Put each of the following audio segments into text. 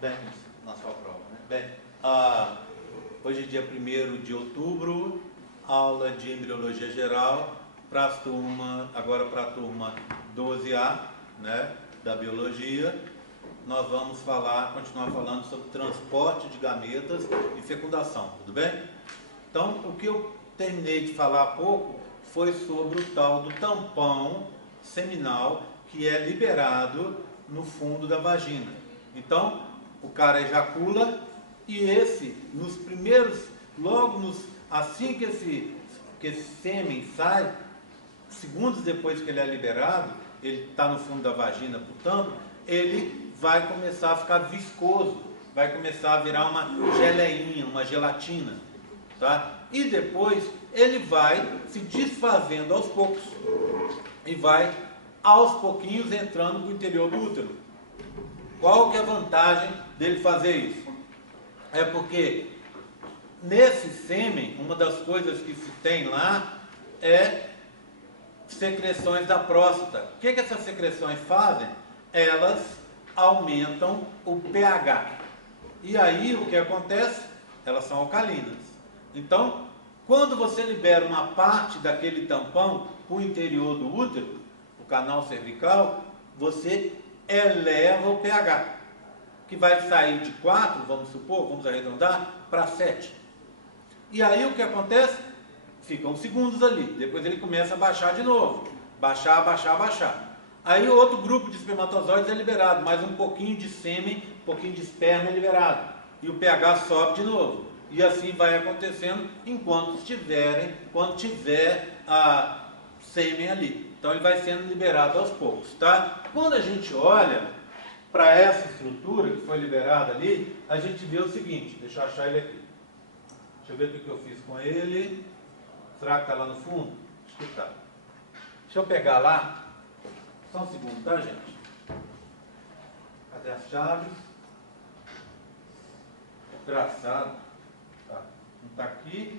Bem, na sua prova, né? Bem, hoje é dia 1º de outubro, aula de embriologia geral, agora para a turma 12A, né, da biologia. Nós vamos continuar falando sobre transporte de gametas e fecundação, tudo bem? Então, o que eu terminei de falar há pouco foi sobre o tal do tampão seminal que é liberado no fundo da vagina. Então, o cara ejacula e nos primeiros, assim que esse sêmen sai, segundos depois que ele é liberado, ele está no fundo da vagina, portanto, ele vai começar a ficar viscoso, vai começar a virar uma geleinha, uma gelatina, tá? E depois ele vai se desfazendo aos poucos e vai aos pouquinhos entrando no interior do útero. Qual que é a vantagem dele fazer isso? É porque nesse sêmen, uma das coisas que se tem lá é secreções da próstata. O que essas secreções fazem? Elas aumentam o pH. E aí o que acontece? Elas são alcalinas. Então, quando você libera uma parte daquele tampão para o interior do útero, o canal cervical, você eleva o pH, que vai sair de 4, vamos arredondar, para 7. E aí o que acontece? Ficam segundos ali, depois ele começa a baixar de novo, baixar. Aí outro grupo de espermatozoides é liberado, mais um pouquinho de sêmen, um pouquinho de esperma é liberado, e o pH sobe de novo. E assim vai acontecendo quando tiver a sêmen ali. Então ele vai sendo liberado aos poucos, tá? Quando a gente olha para essa estrutura que foi liberada ali, a gente vê o seguinte, deixa eu achar ele aqui. Deixa eu ver o que eu fiz com ele. Será que está lá no fundo? Acho que está. Deixa eu pegar lá. Só um segundo, tá, gente? Cadê as chaves? Engraçado. Tá. Não está aqui.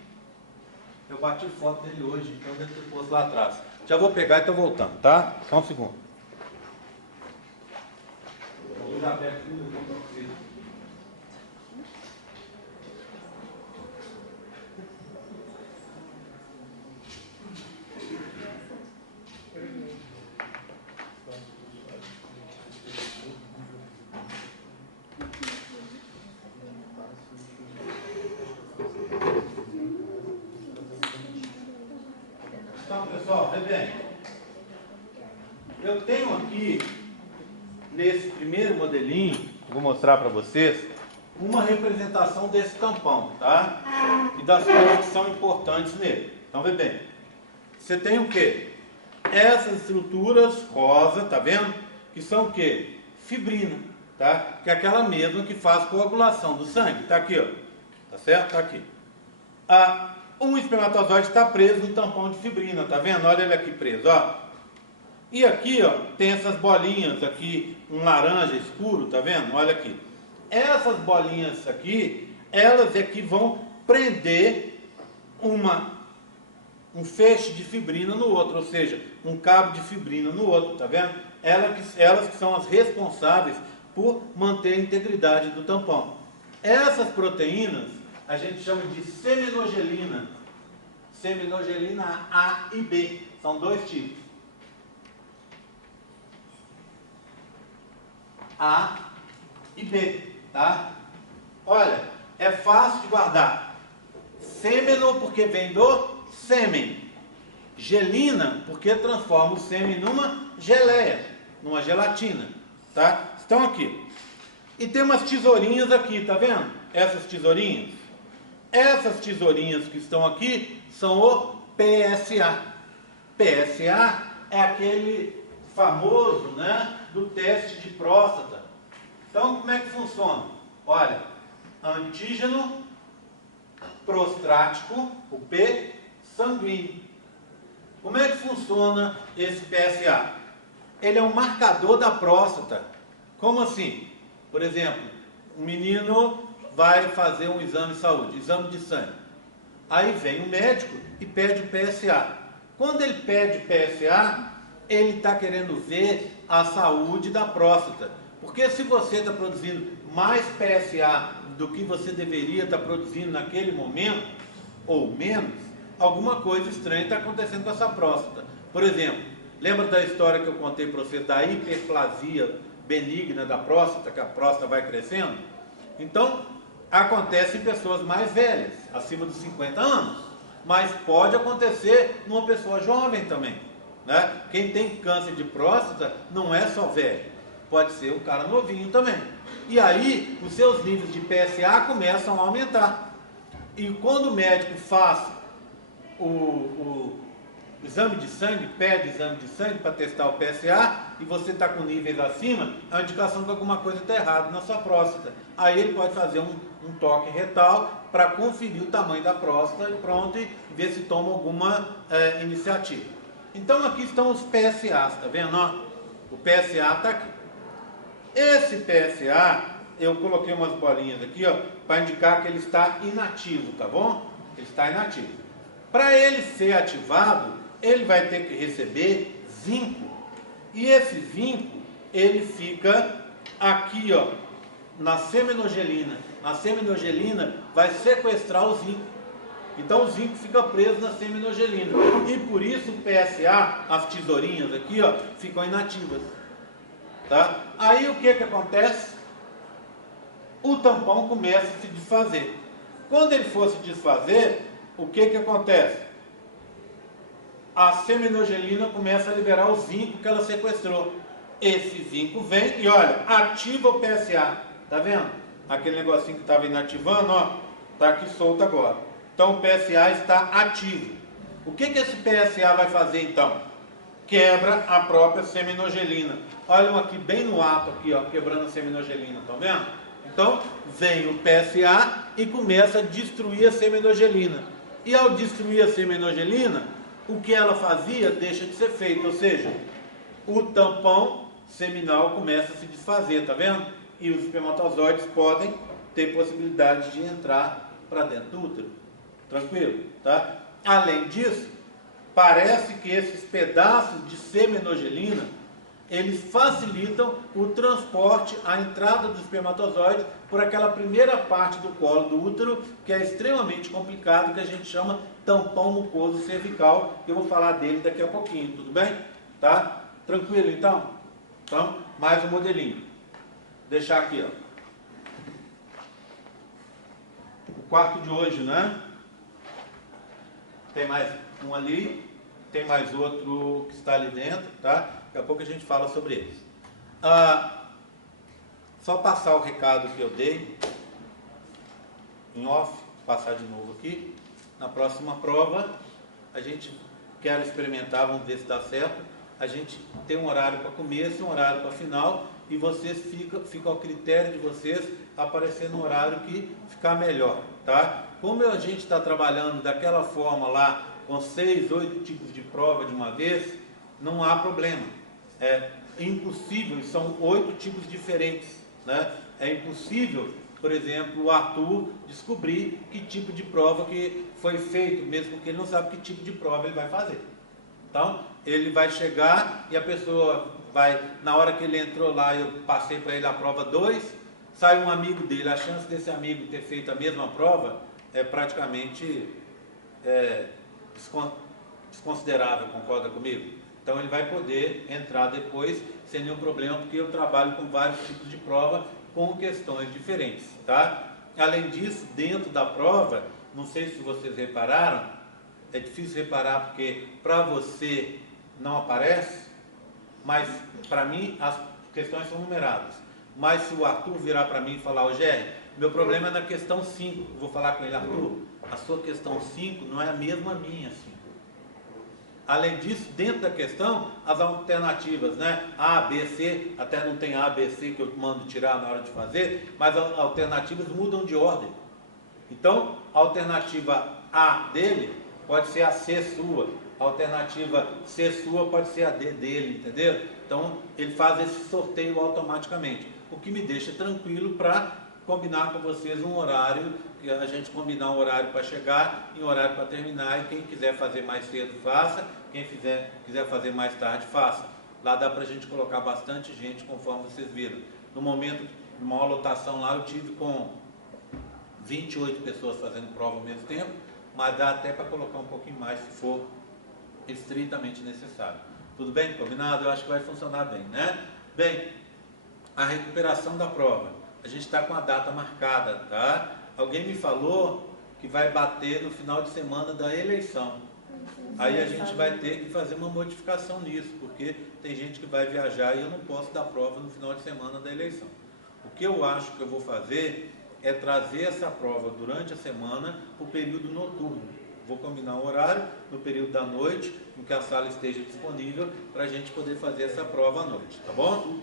Eu bati foto dele hoje, então deve ter posto lá atrás. Já vou pegar e estou voltando, tá? Só um segundo. Eu já pego tudo que eu preciso. Então, pessoal, vê bem. Eu tenho aqui, nesse primeiro modelinho, que vou mostrar para vocês, uma representação desse tampão, tá? E das coisas que são importantes nele. Então, vê bem. Você tem o quê? Essas estruturas rosa, tá vendo? Que são o quê? Fibrina, tá? Que é aquela mesma que faz coagulação do sangue. Tá aqui, ó. Tá certo? Tá aqui. Um espermatozoide está preso no tampão de fibrina, tá vendo? Olha ele aqui preso, ó. E aqui, ó, tem essas bolinhas aqui, um laranja escuro, tá vendo? Olha aqui. Essas bolinhas aqui, elas é que vão prender um feixe de fibrina no outro, ou seja, um cabo de fibrina no outro, tá vendo? Elas que são as responsáveis por manter a integridade do tampão. Essas proteínas a gente chama de seminogelina. Seminogelina A e B. São dois tipos. A e B, tá? Olha, é fácil de guardar. Semeno porque vem do sêmen. Gelina porque transforma o sêmen numa geleia, numa gelatina, tá? Estão aqui. E tem umas tesourinhas aqui, tá vendo? Essas tesourinhas. Essas tesourinhas que estão aqui são o PSA. PSA é aquele famoso, né, do teste de próstata. Então, como é que funciona? Olha, antígeno prostático, o P, sanguíneo. Como é que funciona esse PSA? Ele é um marcador da próstata. Como assim? Por exemplo, um menino vai fazer um exame de saúde, exame de sangue. Aí vem o médico e pede o PSA. Quando ele pede PSA, ele está querendo ver a saúde da próstata. Porque se você está produzindo mais PSA do que você deveria estar produzindo naquele momento, ou menos, alguma coisa estranha está acontecendo com essa próstata. Por exemplo, lembra da história que eu contei para vocês da hiperplasia benigna da próstata, que a próstata vai crescendo? Então, acontece em pessoas mais velhas, acima dos 50 anos, mas pode acontecer numa pessoa jovem também, né? Quem tem câncer de próstata não é só velho, pode ser um cara novinho também. E aí, os seus níveis de PSA começam a aumentar. E quando o médico faz o exame de sangue, pede exame de sangue para testar o PSA, e você está com níveis acima, é uma indicação que alguma coisa está errada na sua próstata. Aí ele pode fazer um toque retal para conferir o tamanho da próstata e pronto, e ver se toma alguma iniciativa. Então aqui estão os PSAs, tá vendo? Ó, o PSA está aqui. Esse PSA, eu coloquei umas bolinhas aqui, ó, para indicar que ele está inativo, tá bom? Ele está inativo. Para ele ser ativado, ele vai ter que receber zinco. E esse zinco, ele fica aqui, ó, na seminogelina. A seminogelina vai sequestrar o zinco. Então o zinco fica preso na seminogelina. E por isso o PSA, as tesourinhas aqui, ó, ficam inativas. Tá? Aí o que acontece? O tampão começa a se desfazer. Quando ele for se desfazer, o que acontece? A seminogelina começa a liberar o zinco que ela sequestrou. Esse zinco vem e olha, ativa o PSA. Tá vendo? Aquele negocinho que estava inativando, ó, tá aqui solto agora. Então o PSA está ativo. O que esse PSA vai fazer então? Quebra a própria seminogelina. Olha aqui bem no ato aqui, ó, quebrando a seminogelina, estão vendo? Então vem o PSA e começa a destruir a seminogelina. E ao destruir a seminogelina, o que ela fazia deixa de ser feito, ou seja, o tampão seminal começa a se desfazer, tá vendo? E os espermatozoides podem ter possibilidade de entrar para dentro do útero. Tranquilo? Tá? Além disso, parece que esses pedaços de seminogelina, eles facilitam o transporte, a entrada do espermatozoide por aquela primeira parte do colo do útero, que é extremamente complicado, que a gente chama tampão mucoso cervical, que eu vou falar dele daqui a pouquinho, tudo bem? Tá? Tranquilo então? Então, mais um modelinho. Vou deixar aqui, ó. O quarto de hoje, né? Tem mais um ali, tem mais outro que está ali dentro, tá? Daqui a pouco a gente fala sobre eles. Só passar o recado que eu dei em off, passar de novo aqui. Na próxima prova, a gente quer experimentar, vamos ver se dá certo. A gente tem um horário para começo, um horário para final, e vocês ficam ao critério de vocês aparecer no horário que ficar melhor, tá? Como a gente está trabalhando daquela forma lá, com 6, 8 tipos de prova de uma vez, não há problema. É impossível, são 8 tipos diferentes, né? É impossível, por exemplo, o Arthur descobrir que tipo de prova que foi feito, mesmo que ele não sabe que tipo de prova ele vai fazer. Então, ele vai chegar e a pessoa vai, na hora que ele entrou lá, eu passei para ele a prova 2, sai um amigo dele, a chance desse amigo ter feito a mesma prova é praticamente desconsiderável, concorda comigo? Então ele vai poder entrar depois sem nenhum problema, porque eu trabalho com vários tipos de prova com questões diferentes, tá? Além disso, dentro da prova, não sei se vocês repararam, é difícil reparar porque para você não aparece, mas para mim as questões são numeradas. Mas se o Arthur virar para mim e falar, Rogério, meu problema é na questão 5, vou falar com ele, Arthur, a sua questão 5 não é a mesma minha 5. Além disso, dentro da questão, as alternativas, né? A, B, C, até não tem A, B, C que eu mando tirar na hora de fazer, mas as alternativas mudam de ordem. Então, a alternativa A dele pode ser a C sua, a alternativa C sua pode ser a D dele, entendeu? Então, ele faz esse sorteio automaticamente, o que me deixa tranquilo para combinar com vocês um horário, a gente combinar um horário para chegar e um horário para terminar, e quem quiser fazer mais cedo, faça, quem quiser fazer mais tarde, faça. Lá dá para a gente colocar bastante gente, conforme vocês viram. No momento, numa lotação lá, eu tive com 28 pessoas fazendo prova ao mesmo tempo, mas dá até para colocar um pouquinho mais, se for estritamente necessário. Tudo bem? Combinado? Eu acho que vai funcionar bem, né? Bem, a recuperação da prova. A gente está com a data marcada, tá? Alguém me falou que vai bater no final de semana da eleição. Aí a gente vai ter que fazer uma modificação nisso, porque tem gente que vai viajar e eu não posso dar prova no final de semana da eleição. O que eu acho que eu vou fazer é trazer essa prova durante a semana para o período noturno. Vou combinar um horário no período da noite, em que a sala esteja disponível, para a gente poder fazer essa prova à noite, tá bom?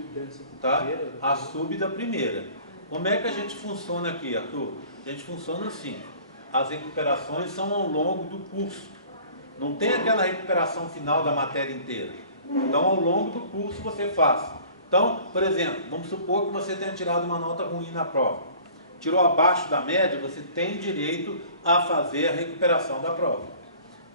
Tá? A sub da primeira. Como é que a gente funciona aqui, Arthur? A gente funciona assim. As recuperações são ao longo do curso. Não tem aquela recuperação final da matéria inteira. Então, ao longo do curso você faz. Então, por exemplo, vamos supor que você tenha tirado uma nota ruim na prova. Tirou abaixo da média, você tem direito a fazer a recuperação da prova.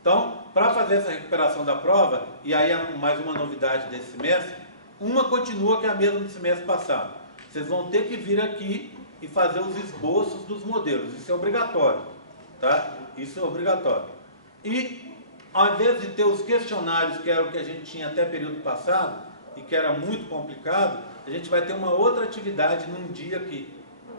Então, para fazer essa recuperação da prova, e aí mais uma novidade desse semestre, uma continua que é a mesma do semestre passado. Vocês vão ter que vir aqui e fazer os esboços dos modelos. Isso é obrigatório, tá? Isso é obrigatório. E, ao invés de ter os questionários, que era o que a gente tinha até período passado, e que era muito complicado, a gente vai ter uma outra atividade num dia aqui.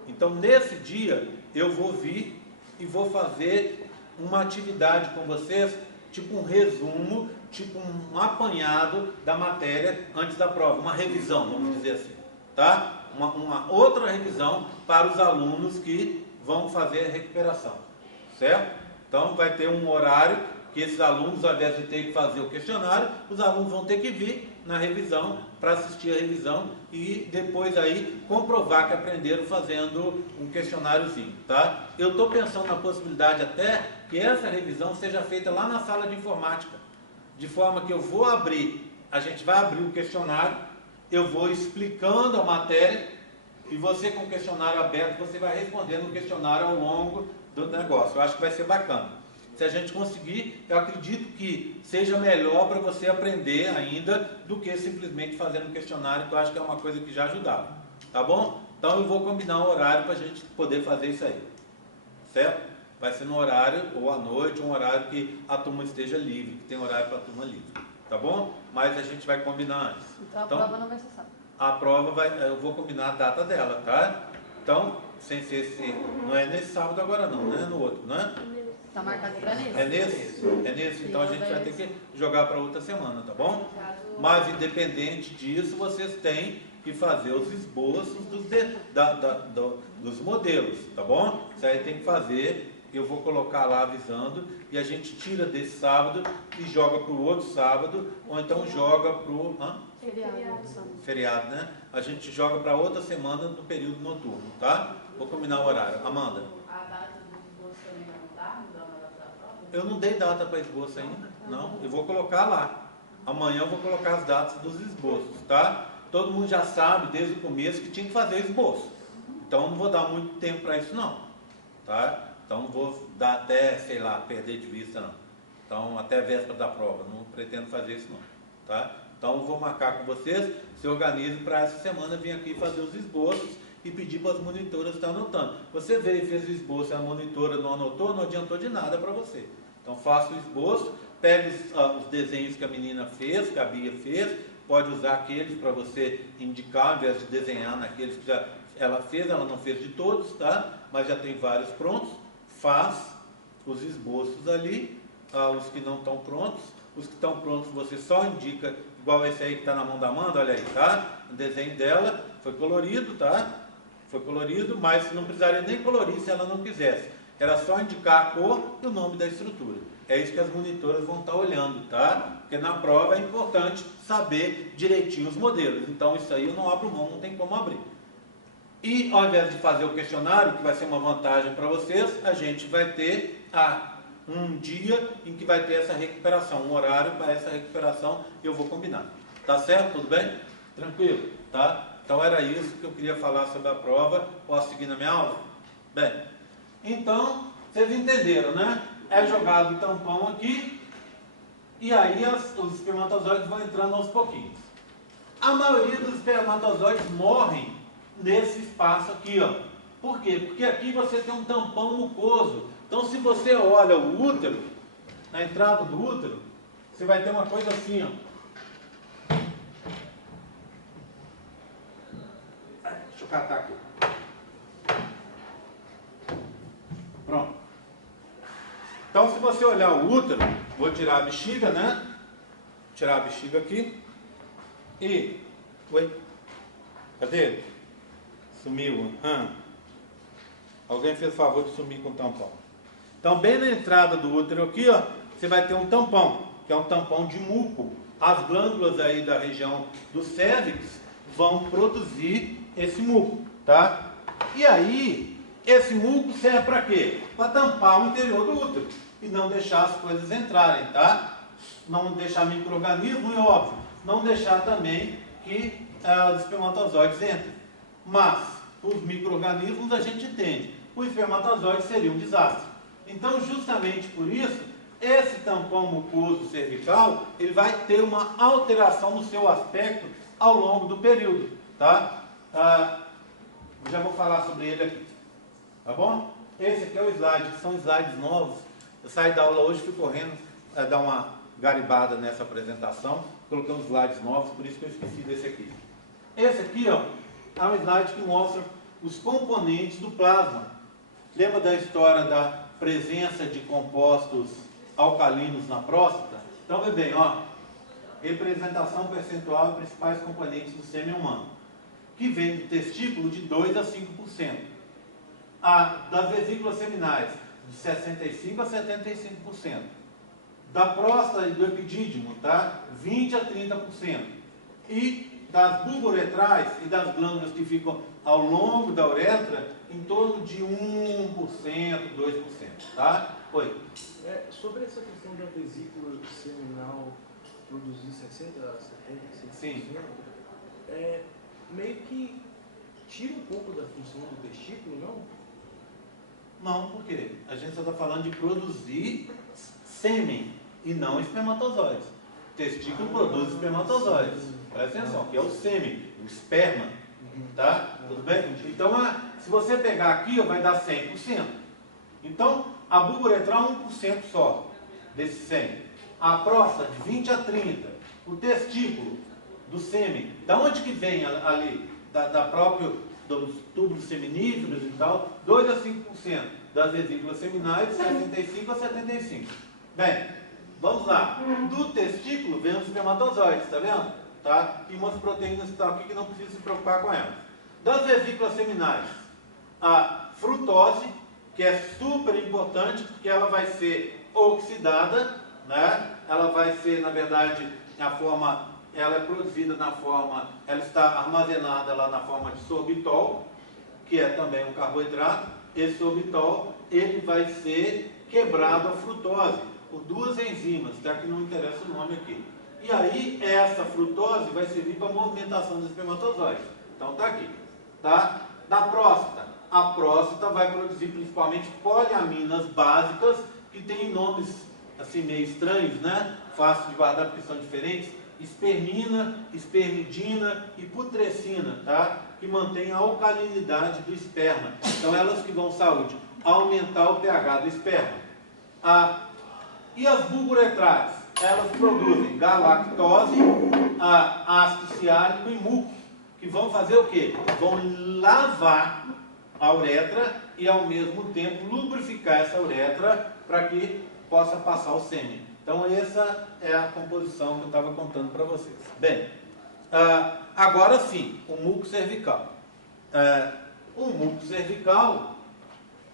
Então, nesse dia, eu vou vir e vou fazer uma atividade com vocês, tipo um resumo, tipo um apanhado da matéria antes da prova, uma revisão, vamos dizer assim, tá? Uma outra revisão para os alunos que vão fazer a recuperação, certo? Então, vai ter um horário que esses alunos, ao invés de ter que fazer o questionário, os alunos vão ter que vir na revisão, para assistir a revisão e depois aí comprovar que aprenderam fazendo um questionáriozinho, tá? Eu estou pensando na possibilidade até que essa revisão seja feita lá na sala de informática, de forma que eu vou abrir, a gente vai abrir o questionário, eu vou explicando a matéria e você com o questionário aberto, você vai respondendo o questionário ao longo do negócio. Eu acho que vai ser bacana. Se a gente conseguir, eu acredito que seja melhor para você aprender ainda do que simplesmente fazendo um questionário, que eu acho que é uma coisa que já ajudava. Tá bom? Então eu vou combinar um horário para a gente poder fazer isso aí. Certo? Vai ser no horário, ou à noite, um horário que a turma esteja livre, que tem horário para a turma livre. Tá bom? Mas a gente vai combinar antes. Então a prova não vai ser sábado. A prova vai, eu vou combinar a data dela, tá? Então, sem ser esse, não é nesse sábado agora não, né? No outro, não é? Está marcado para nesse? É nesse? É nesse, então a gente vai ter que jogar para outra semana, tá bom? Mas independente disso, vocês têm que fazer os esboços dos modelos, tá bom? Isso aí tem que fazer, eu vou colocar lá avisando, e a gente tira desse sábado e joga para o outro sábado, ou então joga para o... Feriado, né? A gente joga para outra semana no período noturno, tá? Vou combinar o horário. Amanda? Eu não dei data para esboço ainda, não. Eu vou colocar lá. Amanhã eu vou colocar as datas dos esboços, tá? Todo mundo já sabe desde o começo que tinha que fazer esboço. Então não vou dar muito tempo para isso não, tá? Então não vou dar até, sei lá, perder de vista não. Então até a véspera da prova, não pretendo fazer isso não, tá? Então eu vou marcar com vocês, se organize para essa semana vir aqui fazer os esboços e pedir para as monitoras estar anotando. Você veio e fez o esboço e a monitora não anotou, não adiantou de nada para você. Então faça o esboço, pegue os desenhos que a menina fez, que a Bia fez, pode usar aqueles para você indicar, ao invés de desenhar naqueles que já ela fez, ela não fez de todos, tá? Mas já tem vários prontos. Faz os esboços ali, os que não estão prontos. Os que estão prontos você só indica, igual esse aí que está na mão da Amanda, olha aí, tá? O desenho dela foi colorido, tá? Foi colorido, mas não precisaria nem colorir se ela não quisesse. Era só indicar a cor e o nome da estrutura. É isso que as monitoras vão estar olhando, tá? Porque na prova é importante saber direitinho os modelos. Então isso aí eu não abro mão, não tem como abrir. E ao invés de fazer o questionário, que vai ser uma vantagem para vocês, a gente vai ter um dia em que vai ter essa recuperação, um horário para essa recuperação, eu vou combinar. Tá certo? Tudo bem? Tranquilo? Tá? Então era isso que eu queria falar sobre a prova. Posso seguir na minha aula? Bem, então, vocês entenderam, né? É jogado o tampão aqui, e aí os espermatozoides vão entrando aos pouquinhos. A maioria dos espermatozoides morrem nesse espaço aqui, ó. Por quê? Porque aqui você tem um tampão mucoso. Então, se você olha o útero, na entrada do útero, você vai ter uma coisa assim, ó. Deixa eu catar aqui. Pronto. Então, se você olhar o útero, vou tirar a bexiga, né? Tirar a bexiga aqui. E... Oi? Cadê ele? Sumiu. Alguém fez o favor de sumir com o tampão. Então, bem na entrada do útero aqui, ó, você vai ter um tampão, que é um tampão de muco. As glândulas aí da região do cérvix vão produzir esse muco, tá? E aí, esse muco serve para quê? Para tampar o interior do útero e não deixar as coisas entrarem, tá? Não deixar micro-organismo e, óbvio, não deixar também que os espermatozoides entrem. Mas, os micro-organismos a gente entende. O espermatozoide seria um desastre. Então, justamente por isso, esse tampão mucoso cervical, ele vai ter uma alteração no seu aspecto ao longo do período, tá? Já vou falar sobre ele aqui, tá bom? Esse aqui é o slide, que são slides novos. Eu saí da aula hoje, fui correndo dar uma garibada nessa apresentação, coloquei uns slides novos, por isso que eu esqueci desse aqui. Esse aqui, ó, é um slide que mostra os componentes do plasma. Lembra da história da presença de compostos alcalinos na próstata? Então, vê bem, ó, representação percentual e principais componentes do sêmen humano, que vem do testículo de 2 a 5%. Das vesículas seminais, de 65 a 75%. Da próstata e do epidídimo, tá? 20 a 30%. E das bulboretrais e das glândulas que ficam ao longo da uretra, em torno de 1%, 2%, tá? Oi. Sobre essa questão da vesícula seminal produzir 60 a 75%, Sim. Meio que tira um pouco da função do testículo, não? Não, por quê? A gente só está falando de produzir sêmen e não espermatozoides. O testículo produz espermatozoides. Presta atenção, que é o sêmen, o esperma. Tá? Tudo bem? Então, se você pegar aqui, vai dar 100%. Então, a bulboretral 1% só desse sêmen. A próstata de 20 a 30%. O testículo do sêmen. Da onde que vem ali? Da própria, dos tubos seminíferos e tal, 2 a 5% das vesículas seminais, 65 a 75%. Bem, vamos lá. Do testículo vem os espermatozoides, tá vendo? Tá? E umas proteínas que estão aqui que não precisa se preocupar com elas. Das vesículas seminais, a frutose, que é super importante porque ela vai ser oxidada, né? Ela vai ser, na verdade, ela é produzida na forma, ela está armazenada lá na forma de sorbitol, que é também um carboidrato. Esse sorbitol, ele vai ser quebrado a frutose por duas enzimas, tá? Que não interessa o nome aqui. E aí, essa frutose vai servir para a movimentação dos espermatozoides. Então, tá aqui, tá? Da próstata. A próstata vai produzir principalmente poliaminas básicas, que têm nomes, assim, meio estranhos, né? Fácil de guardar porque são diferentes. Espermina, espermidina e putrescina, tá? Que mantém a alcalinidade do esperma. Então, elas que vão, saúde, aumentar o pH do esperma. E as bulboretrais? Elas produzem galactose, ácido ciálico e muco, que vão fazer o quê? Vão lavar a uretra e, ao mesmo tempo, lubrificar essa uretra para que possa passar o sêmen. Então, essa é a composição que eu estava contando para vocês. Bem, agora sim, o muco cervical. O muco cervical,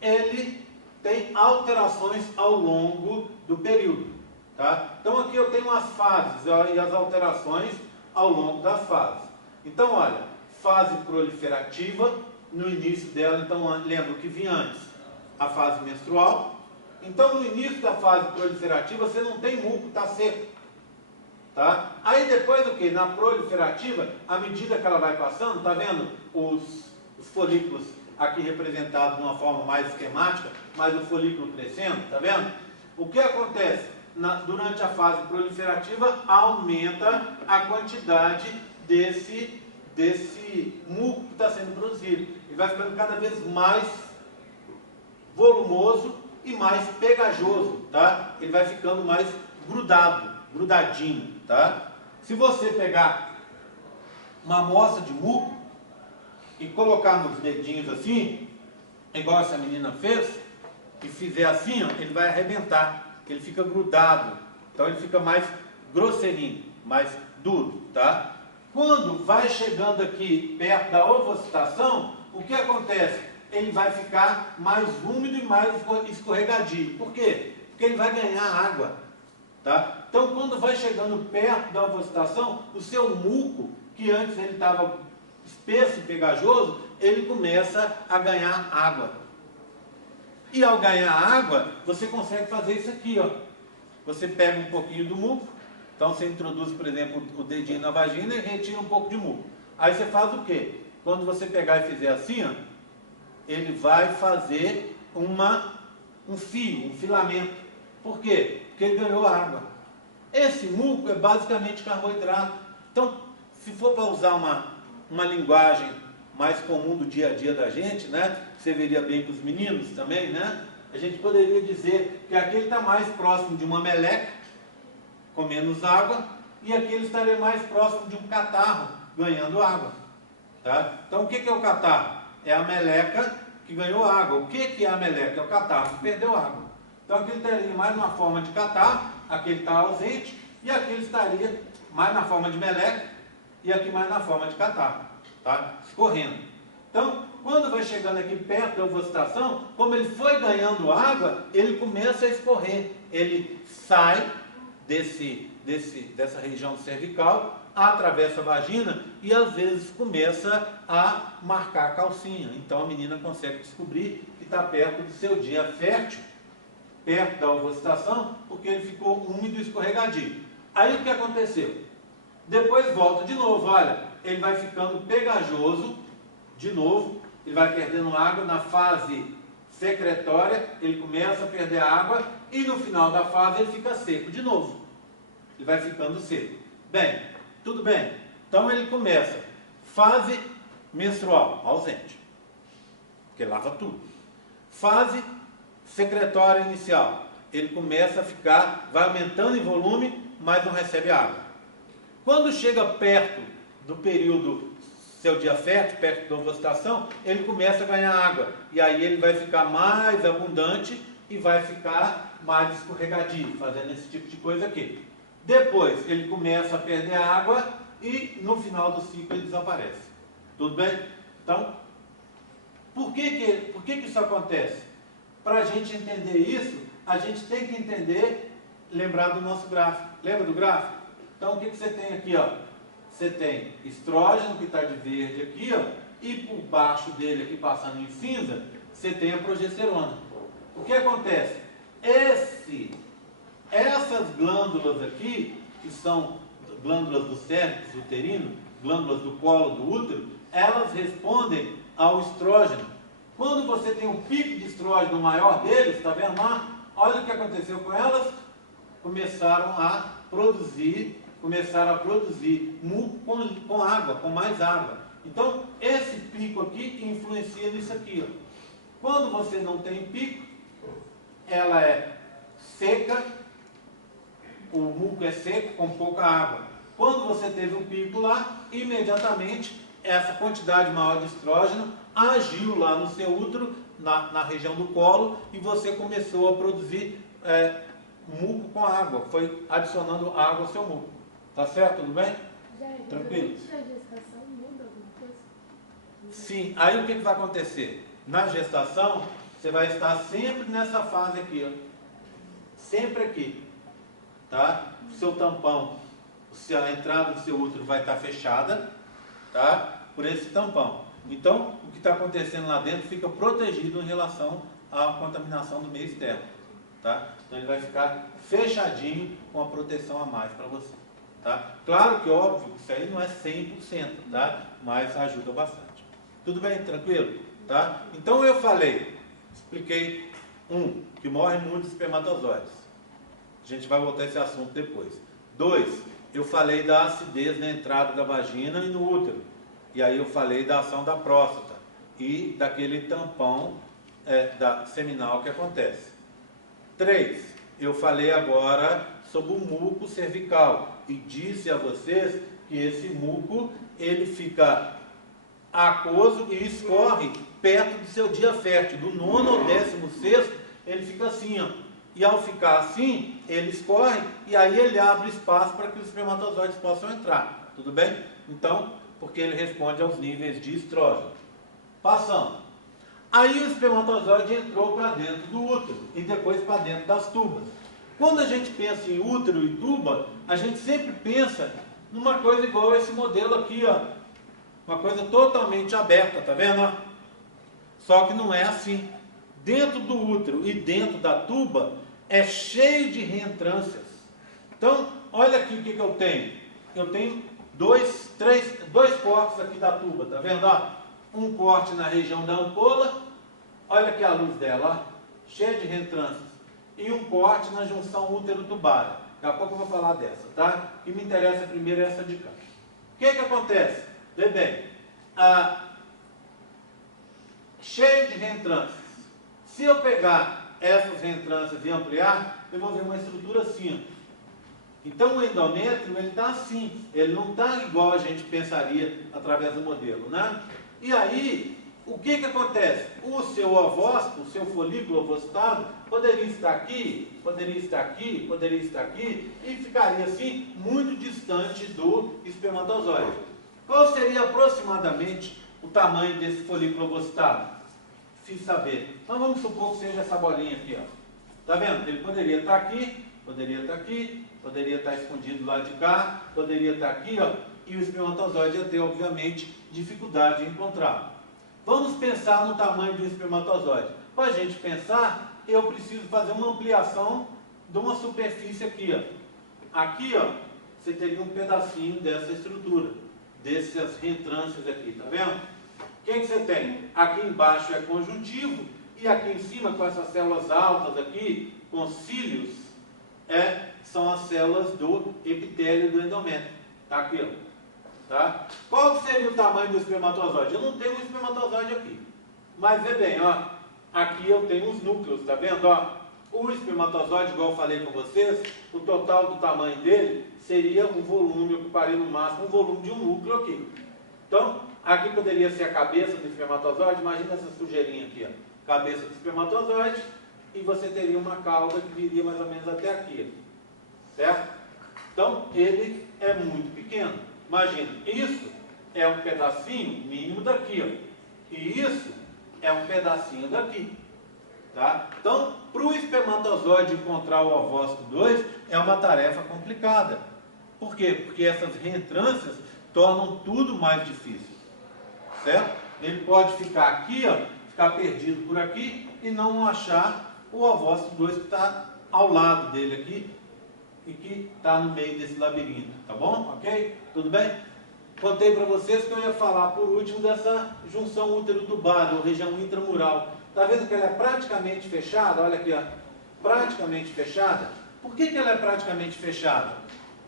ele tem alterações ao longo do período. Tá? Então, aqui eu tenho as fases e as alterações ao longo das fases. Então, olha, fase proliferativa, no início dela, então, lembra o que vinha antes? A fase menstrual. Então, no início da fase proliferativa, você não tem muco, está seco. Tá? Aí depois o que? Na proliferativa, à medida que ela vai passando, tá vendo os folículos aqui representados de uma forma mais esquemática, mas o folículo crescendo, tá vendo? O que acontece? Durante a fase proliferativa, aumenta a quantidade desse muco que está sendo produzido. Ele vai ficando cada vez mais volumoso e mais pegajoso, tá? Ele vai ficando mais grudado, grudadinho, tá? Se você pegar uma amostra de muco e colocar nos dedinhos assim, igual essa menina fez, e fizer assim, ó, ele vai arrebentar, ele fica grudado, então ele fica mais grosseirinho, mais duro, tá? Quando vai chegando aqui perto da ovocitação, o que acontece? Ele vai ficar mais úmido e mais escorregadio. Por quê? Porque ele vai ganhar água, tá? Então, quando vai chegando perto da ovocitação, o seu muco, que antes ele estava espesso e pegajoso, ele começa a ganhar água. E ao ganhar água, você consegue fazer isso aqui, ó. Você pega um pouquinho do muco, então você introduz, por exemplo, o dedinho na vagina e retira um pouco de muco. Aí você faz o quê? Quando você pegar e fizer assim, ó, ele vai fazer um fio, um filamento. Por quê? Porque ele ganhou água. Esse muco é basicamente carboidrato. Então, se for para usar uma linguagem mais comum do dia a dia da gente, né? Você veria bem com os meninos também, né? A gente poderia dizer que aquele está mais próximo de uma meleca, com menos água, e aquele estaria mais próximo de um catarro, ganhando água. Tá? Então, o que é o catarro? É a meleca que ganhou água. O que é a meleca? É o catarro que perdeu água. Então, aquele estaria mais na forma de catarro, aquele está ausente, e aquele estaria mais na forma de meleca, e aqui mais na forma de catarro, tá? Escorrendo. Então, quando vai chegando aqui perto da ovocitação, como ele foi ganhando água, ele começa a escorrer. Ele sai dessa região cervical, atravessa a vagina e às vezes começa a marcar a calcinha. Então a menina consegue descobrir que está perto do seu dia fértil, perto da ovocitação, porque ele ficou úmido e escorregadio. Aí o que aconteceu? Depois volta de novo, olha, ele vai ficando pegajoso, de novo, ele vai perdendo água na fase secretória, ele começa a perder água e no final da fase ele fica seco de novo. Ele vai ficando seco. Bem, tudo bem. Então ele começa, fase menstrual, ausente, porque lava tudo. Fase secretória inicial, ele começa a ficar, vai aumentando em volume, mas não recebe água. Quando chega perto do período seu dia fértil, perto da ovocitação, ele começa a ganhar água. E aí ele vai ficar mais abundante e vai ficar mais escorregadio, fazendo esse tipo de coisa aqui. Depois ele começa a perder água e no final do ciclo ele desaparece. Tudo bem? Então, por que isso acontece? Para a gente entender isso, a gente tem que entender, lembrar do nosso gráfico. Lembra do gráfico? Então, o que você tem aqui, ó? Você tem estrógeno, que está de verde aqui, ó, e por baixo dele, aqui passando em cinza, você tem a progesterona. O que acontece? Essas glândulas aqui, que são glândulas do cérvix uterino, glândulas do colo do útero, elas respondem ao estrógeno. Quando você tem um pico de estrógeno maior deles, está vendo lá? Olha o que aconteceu com elas. Começaram a produzir muco com água, com mais água. Então, esse pico aqui influencia nisso aqui, ó. Quando você não tem pico, ela é seca, o muco é seco, com pouca água. Quando você teve um pico lá, imediatamente, essa quantidade maior de estrógeno agiu lá no seu útero, na região do colo, e você começou a produzir muco com água, foi adicionando água ao seu muco. Tá certo? Tudo bem? Tranquilo? Durante a gestação muda alguma coisa? Sim. Aí o que vai acontecer? Na gestação, você vai estar sempre nessa fase aqui, ó. Sempre aqui. Tá? O seu tampão, a entrada do seu útero vai estar fechada, tá? Por esse tampão. Então, o que está acontecendo lá dentro fica protegido em relação à contaminação do meio externo. Tá? Então, ele vai ficar fechadinho com a proteção a mais para você. Tá? Claro que, óbvio, isso aí não é 100%, tá? Mas ajuda bastante. Tudo bem? Tranquilo? Tá? Então eu expliquei, que morre muitos espermatozoides. A gente vai voltar a esse assunto depois. 2, eu falei da acidez na entrada da vagina e no útero. E aí eu falei da ação da próstata e daquele tampão da seminal que acontece. 3, eu falei agora sobre o muco cervical e disse a vocês que esse muco ele fica aquoso e escorre perto do seu dia fértil, do 9º ao 16º, ele fica assim, ó. E ao ficar assim, ele escorre e aí ele abre espaço para que os espermatozoides possam entrar, tudo bem? Então, porque ele responde aos níveis de estrógeno. Passando. Aí o espermatozoide entrou para dentro do útero e depois para dentro das tubas. Quando a gente pensa em útero e tuba, a gente sempre pensa numa coisa igual a esse modelo aqui, ó. Uma coisa totalmente aberta, tá vendo? Ó? Só que não é assim. Dentro do útero e dentro da tuba é cheio de reentrâncias. Então, olha aqui o que eu tenho. Eu tenho dois cortes aqui da tuba, tá vendo? Ó? Um corte na região da ampola, olha aqui a luz dela, ó, cheia de reentrâncias. E um corte na junção útero-tubária. Daqui a pouco eu vou falar dessa, tá? O que me interessa primeiro é essa de cá. O que acontece? Vê bem, cheio de reentrâncias. Se eu pegar essas reentrâncias e ampliar, eu vou ver uma estrutura assim. Então o endométrio ele está assim, ele não está igual a gente pensaria através do modelo, né? E aí, o que acontece? O seu ovócito, o seu folículo ovocitado, poderia estar aqui, poderia estar aqui, poderia estar aqui, e ficaria assim, muito distante do espermatozoide. Qual seria aproximadamente o tamanho desse folículo ovocitado? Difícil saber. Mas vamos supor que seja essa bolinha aqui, ó. Tá vendo? Ele poderia estar aqui, poderia estar aqui, poderia estar escondido lá de cá, poderia estar aqui, ó, e o espermatozoide ia ter, obviamente, dificuldade em encontrar. Vamos pensar no tamanho do espermatozoide. Para a gente pensar, eu preciso fazer uma ampliação de uma superfície aqui, ó. Aqui, ó, você teria um pedacinho dessa estrutura, dessas reentrâncias aqui, tá vendo? O que você tem? Aqui embaixo é conjuntivo e aqui em cima, com essas células altas aqui, com cílios, são as células do epitélio do endométrio. Tá aqui, ó. Tá? Qual seria o tamanho do espermatozoide? Eu não tenho um espermatozoide aqui. Mas vê bem, ó. Aqui eu tenho os núcleos, tá vendo? Ó? O espermatozoide, igual eu falei com vocês, o total do tamanho dele seria um volume, eu ocuparia no máximo um volume de um núcleo aqui. Então, aqui poderia ser a cabeça do espermatozoide, imagina essa sujeirinha aqui, ó. Cabeça do espermatozoide, e você teria uma cauda que viria mais ou menos até aqui, certo? Então, ele é muito pequeno. Imagina, isso é um pedacinho mínimo daqui, ó. E isso é um pedacinho daqui. Tá? Então, para o espermatozoide encontrar o ovócito 2, é uma tarefa complicada. Por quê? Porque essas reentrâncias tornam tudo mais difícil. Certo? Ele pode ficar aqui, ó, ficar perdido por aqui e não achar o ovócito 2 que está ao lado dele aqui e que está no meio desse labirinto. Tá bom? Ok? Tudo bem? Contei para vocês que eu ia falar por último dessa junção útero-tubária, ou região intramural. Está vendo que ela é praticamente fechada? Olha aqui, ó. Praticamente fechada. Por que ela é praticamente fechada?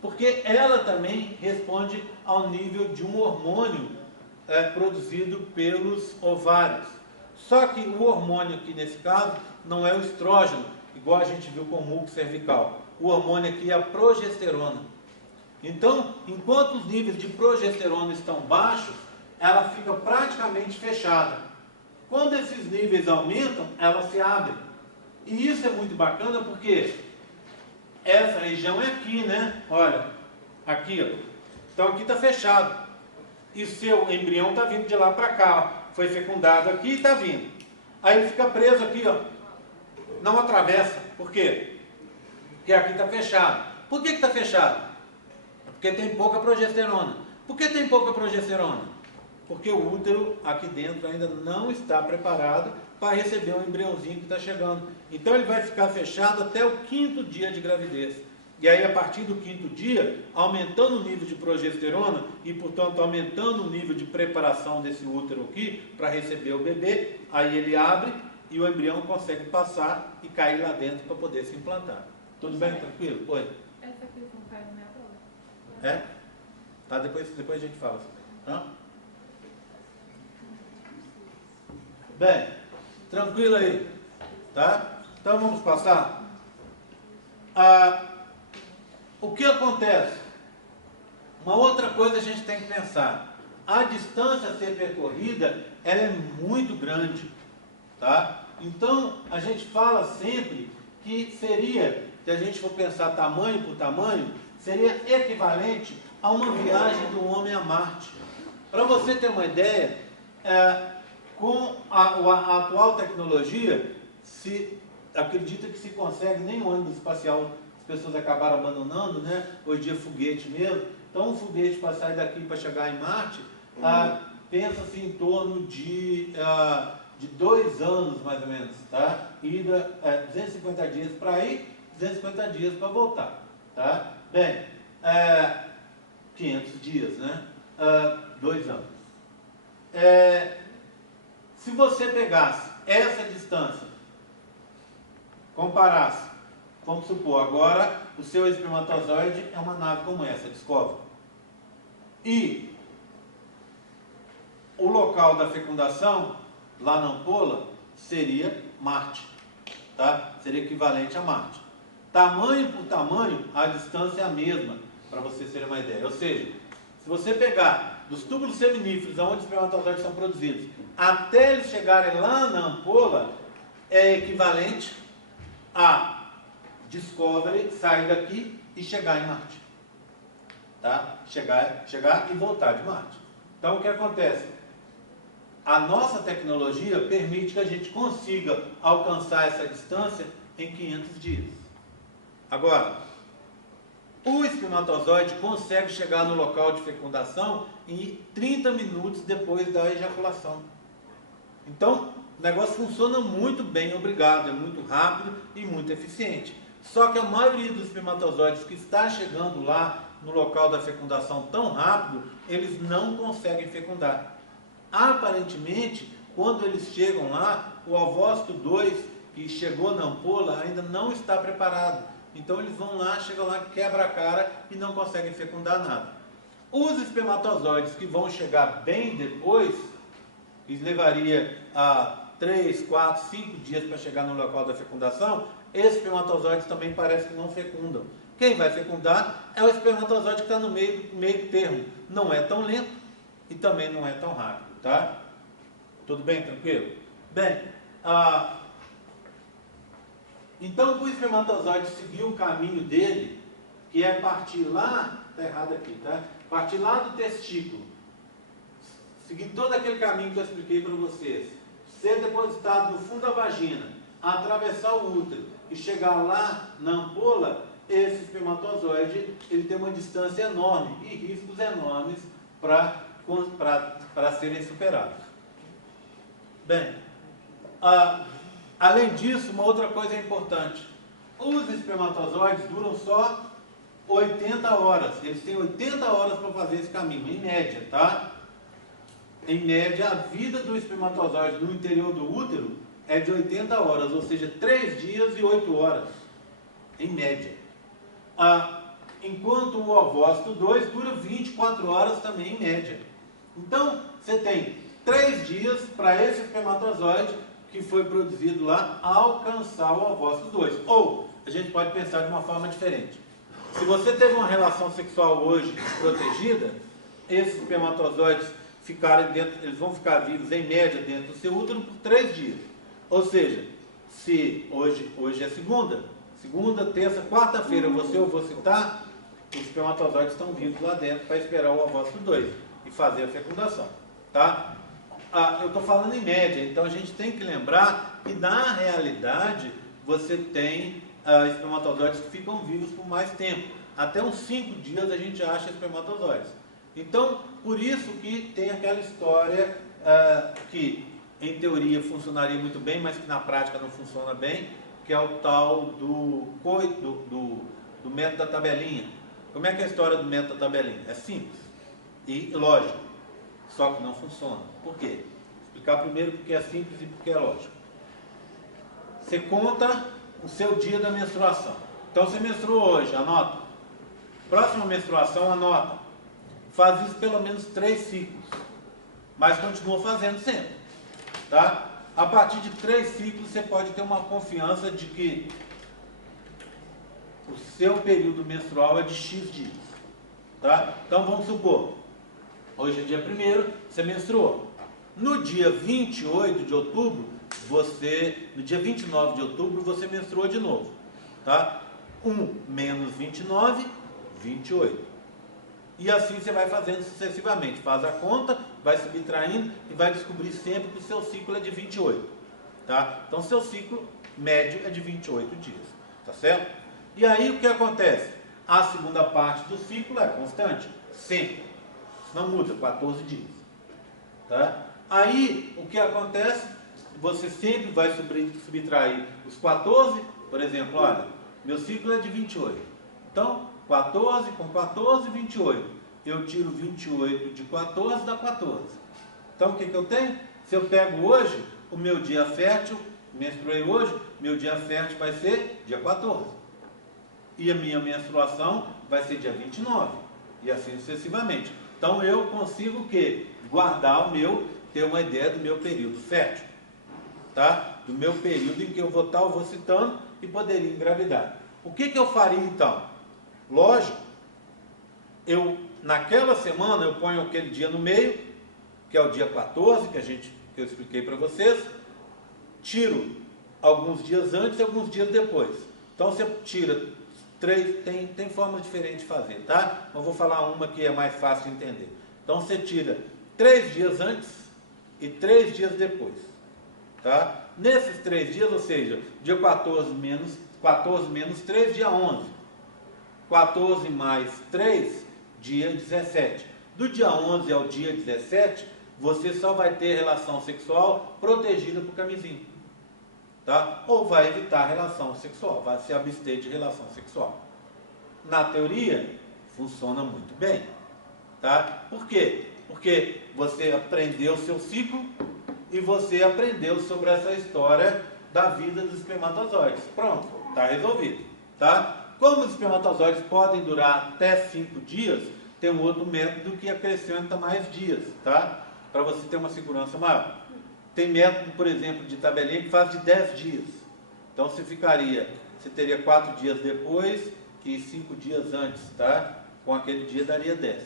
Porque ela também responde ao nível de um hormônio produzido pelos ovários. Só que o hormônio aqui nesse caso não é o estrógeno, igual a gente viu com o muco cervical. O hormônio aqui é a progesterona. Então, enquanto os níveis de progesterona estão baixos, ela fica praticamente fechada. Quando esses níveis aumentam, ela se abre. E isso é muito bacana porque essa região é aqui, né? Olha, aqui, ó. Então aqui está fechado. E o seu embrião está vindo de lá para cá, ó. Foi fecundado aqui e está vindo. Aí ele fica preso aqui, ó. Não atravessa. Por quê? Porque aqui está fechado. Por que está fechado? Porque tem pouca progesterona. Por que tem pouca progesterona? Porque o útero aqui dentro ainda não está preparado para receber o embriãozinho que está chegando. Então ele vai ficar fechado até o 5º dia de gravidez. E aí, a partir do 5º dia, aumentando o nível de progesterona e, portanto, aumentando o nível de preparação desse útero aqui para receber o bebê, aí ele abre e o embrião consegue passar e cair lá dentro para poder se implantar. Tudo bem? Tranquilo? Oi? Essa questão cai na minha prova. É? Tá, depois a gente fala sobre isso. Tá? Bem, tranquilo aí, tá? Então vamos passar. O que acontece? Uma outra coisa a gente tem que pensar. A distância a ser percorrida, ela é muito grande, tá? Então, a gente fala sempre que seria, se a gente for pensar tamanho por tamanho, seria equivalente a uma viagem do homem a Marte. Para você ter uma ideia, com a atual tecnologia, se acredita que se consegue, nem o ônibus espacial as pessoas acabaram abandonando, né? Hoje em dia foguete mesmo. Então, um foguete para sair daqui para chegar em Marte, pensa-se em torno de 2 anos, mais ou menos, tá? Ida, 250 dias para ir, 250 dias para voltar, tá? Bem, 500 dias, né? 2 anos. Se você pegasse essa distância, comparasse, vamos supor, agora o seu espermatozoide é uma nave como essa, Discovery. E o local da fecundação, lá na ampola, seria Marte. Tá? Seria equivalente a Marte. Tamanho por tamanho, a distância é a mesma, para vocês terem uma ideia. Ou seja, se você pegar dos túbulos seminíferos, onde os espermatozoides são produzidos, até eles chegarem lá na ampola, é equivalente a Discovery sair daqui e chegar em Marte. Tá? Chegar e voltar de Marte. Então, o que acontece? A nossa tecnologia permite que a gente consiga alcançar essa distância em 500 dias. Agora, o espermatozoide consegue chegar no local de fecundação em 30 minutos depois da ejaculação. Então, o negócio funciona muito bem, obrigado, é muito rápido e muito eficiente. Só que a maioria dos espermatozoides que está chegando lá no local da fecundação tão rápido, eles não conseguem fecundar. Aparentemente, quando eles chegam lá, o ovócito 2, que chegou na ampola, ainda não está preparado. Então eles vão lá, chegam lá, quebra a cara e não conseguem fecundar nada. Os espermatozoides que vão chegar bem depois, que levaria 3, 4, 5 dias para chegar no local da fecundação, esses espermatozoides também parece que não fecundam. Quem vai fecundar é o espermatozoide que está no meio termo. Não é tão lento e também não é tão rápido, tá? Tudo bem? Tranquilo? Bem, então o espermatozoide seguiu o caminho dele, que é partir lá, está errado aqui, tá? Partir lá do testículo, seguir todo aquele caminho que eu expliquei para vocês, ser depositado no fundo da vagina, atravessar o útero e chegar lá na ampola, esse espermatozoide ele tem uma distância enorme e riscos enormes para serem superados. Bem, além disso, uma outra coisa importante. Os espermatozoides duram só 80 horas. Eles têm 80 horas para fazer esse caminho, em média, tá? Em média, a vida do espermatozoide no interior do útero é de 80 horas, ou seja, 3 dias e 8 horas, em média. Enquanto o ovócito 2 dura 24 horas também, em média. Então, você tem 3 dias para esse espermatozoide que foi produzido lá alcançar o ovócito 2. Ou, a gente pode pensar de uma forma diferente. Se você teve uma relação sexual hoje protegida, esses espermatozoides eles vão ficar vivos em média dentro do seu útero por 3 dias. Ou seja, se hoje é segunda, terça, quarta-feira você ovocitar, os espermatozoides estão vivos lá dentro para esperar o ovócito 2 e fazer a fecundação, tá? Eu estou falando em média, então a gente tem que lembrar que na realidade você tem espermatozoides que ficam vivos por mais tempo. Até uns 5 dias a gente acha espermatozoides. Então, por isso que tem aquela história que em teoria funcionaria muito bem, mas que na prática não funciona bem, que é o tal do método da tabelinha. Como é que é a história do método da tabelinha? É simples e lógico, só que não funciona. Por quê? Vou explicar primeiro porque é simples e porque é lógico. Você conta o seu dia da menstruação. Então você menstruou hoje, anota. Próxima menstruação, anota. Faz isso pelo menos 3 ciclos, mas continua fazendo sempre, tá? A partir de 3 ciclos, você pode ter uma confiança de que o seu período menstrual é de X dias. Tá? Então, vamos supor, hoje é dia 1º, você menstruou. No dia 28 de outubro, no dia 29 de outubro, você menstruou de novo. Tá? 1 menos 29, 28. E assim você vai fazendo sucessivamente. Faz a conta, vai subtraindo e vai descobrir sempre que o seu ciclo é de 28. Tá? Então, seu ciclo médio é de 28 dias. Tá certo? E aí, o que acontece? A segunda parte do ciclo é constante. Sempre. Isso não muda, 14 dias. Tá? Aí, o que acontece? Você sempre vai subtrair os 14. Por exemplo, olha, meu ciclo é de 28. Então, 14 com 14, 28. Eu tiro 28 de 14, dá 14. Então, o que eu tenho? Se eu pego hoje, o meu dia fértil, menstruei hoje, meu dia fértil vai ser dia 14. E a minha menstruação vai ser dia 29. E assim sucessivamente. Então, eu consigo o quê? Guardar ter uma ideia do meu período fértil. Tá? Do meu período em que eu vou estar ovocitando e poderia engravidar. O que eu faria então? Lógico, naquela semana eu ponho aquele dia no meio, que é o dia 14, que eu expliquei para vocês, tiro alguns dias antes e alguns dias depois. Então você tira 3, tem formas diferentes de fazer, tá? Eu vou falar uma que é mais fácil de entender. Então você tira 3 dias antes e 3 dias depois, tá? Nesses 3 dias, ou seja, dia 14 menos 3, dia 11. 14 mais 3, dia 17. Do dia 11 ao dia 17, você só vai ter relação sexual protegida por camisinha. Tá? Ou vai evitar relação sexual, vai se abster de relação sexual. Na teoria, funciona muito bem. Tá? Por quê? Porque você aprendeu o seu ciclo e você aprendeu sobre essa história da vida dos espermatozoides. Pronto, está resolvido. Tá? Como os espermatozoides podem durar até 5 dias, tem um outro método que acrescenta mais dias, tá? Para você ter uma segurança maior. Tem método, por exemplo, de tabelinha que faz de 10 dias. Então você teria 4 dias depois e 5 dias antes, tá? Com aquele dia daria 10.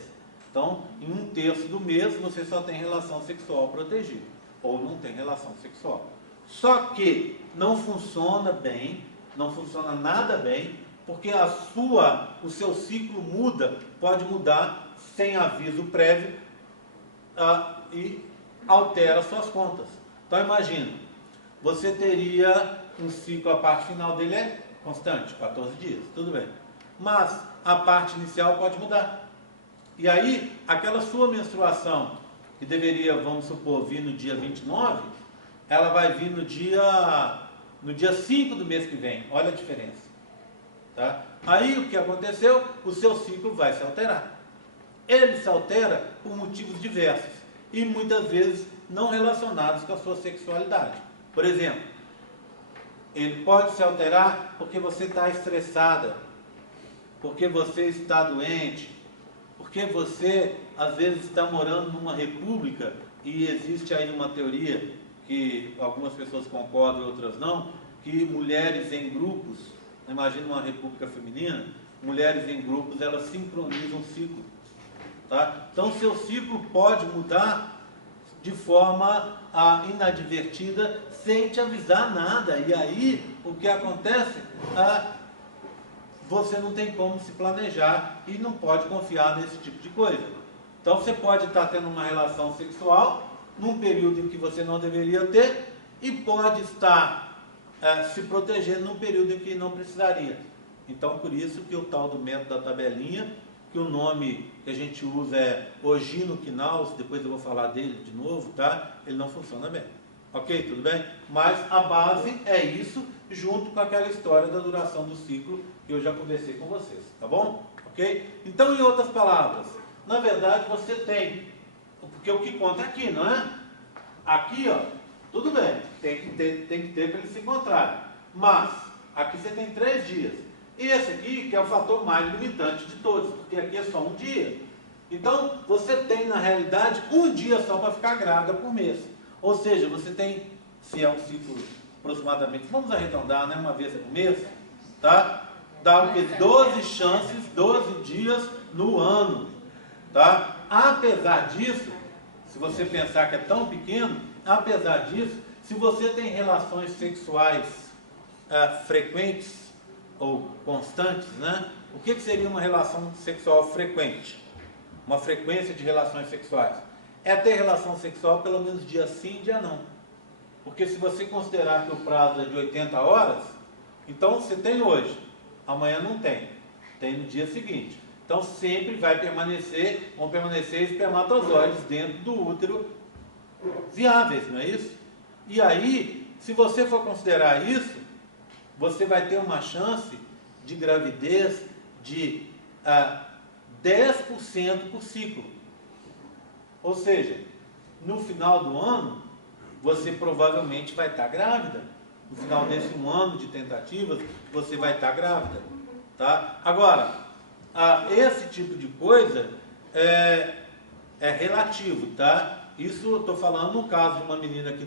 Então, em 1/3 do mês, você só tem relação sexual protegida. Ou não tem relação sexual. Só que não funciona bem, não funciona nada bem, porque o seu ciclo pode mudar sem aviso prévio e altera suas contas. Então imagina, você teria um ciclo, a parte final dele é constante, 14 dias, tudo bem. Mas a parte inicial pode mudar. E aí, aquela sua menstruação, que deveria, vamos supor, vir no dia 29, ela vai vir no dia 5 do mês que vem. Olha a diferença. Tá? Aí o que aconteceu? O seu ciclo vai se alterar. Ele se altera por motivos diversos e muitas vezes não relacionados com a sua sexualidade. Por exemplo, ele pode se alterar porque você está estressada, porque você está doente, porque você às vezes está morando numa república e existe aí uma teoria que algumas pessoas concordam e outras não, que mulheres em grupos, imagina uma república feminina, mulheres em grupos, elas sincronizam o ciclo. Tá? Então, seu ciclo pode mudar de forma inadvertida, sem te avisar nada. E aí, o que acontece? Você não tem como se planejar e não pode confiar nesse tipo de coisa. Então, você pode estar tendo uma relação sexual num período em que você não deveria ter e pode estar se protegendo num período em que não precisaria. Então, por isso que o tal do método da tabelinha, que o nome que a gente usa é Oginoquinaus, depois eu vou falar dele de novo, tá? Ele não funciona bem. Ok? Tudo bem? Mas a base é isso, junto com aquela história da duração do ciclo que eu já conversei com vocês. Tá bom? Ok? Então, em outras palavras, na verdade você tem, porque o que conta é aqui, não é? Aqui, ó, tudo bem, tem que ter para eles se encontrarem. Mas, aqui você tem 3 dias. E esse aqui, que é o fator mais limitante de todos, porque aqui é só um dia. Então, você tem, na realidade, um dia só para ficar grávida por mês. Ou seja, você tem se é um ciclo aproximadamente, vamos arredondar, né, uma vez por mês, tá? Dá o quê? 12 chances, 12 dias no ano, tá? Apesar disso, se você pensar que é tão pequeno, apesar disso, se você tem relações sexuais frequentes ou constantes, né? O que seria uma relação sexual frequente? Uma frequência de relações sexuais. É ter relação sexual pelo menos dia sim, dia não. Porque se você considerar que o prazo é de 80 horas, então você tem hoje, amanhã não tem, tem no dia seguinte. Então sempre vão permanecer espermatozoides dentro do útero viáveis, não é isso? E aí, se você for considerar isso, você vai ter uma chance de gravidez de 10% por ciclo. Ou seja, no final do ano, você provavelmente vai estar grávida. No final desse um ano de tentativas, você vai estar grávida. Tá? Agora, esse tipo de coisa é relativo, tá? Isso eu estou falando no caso de uma menina que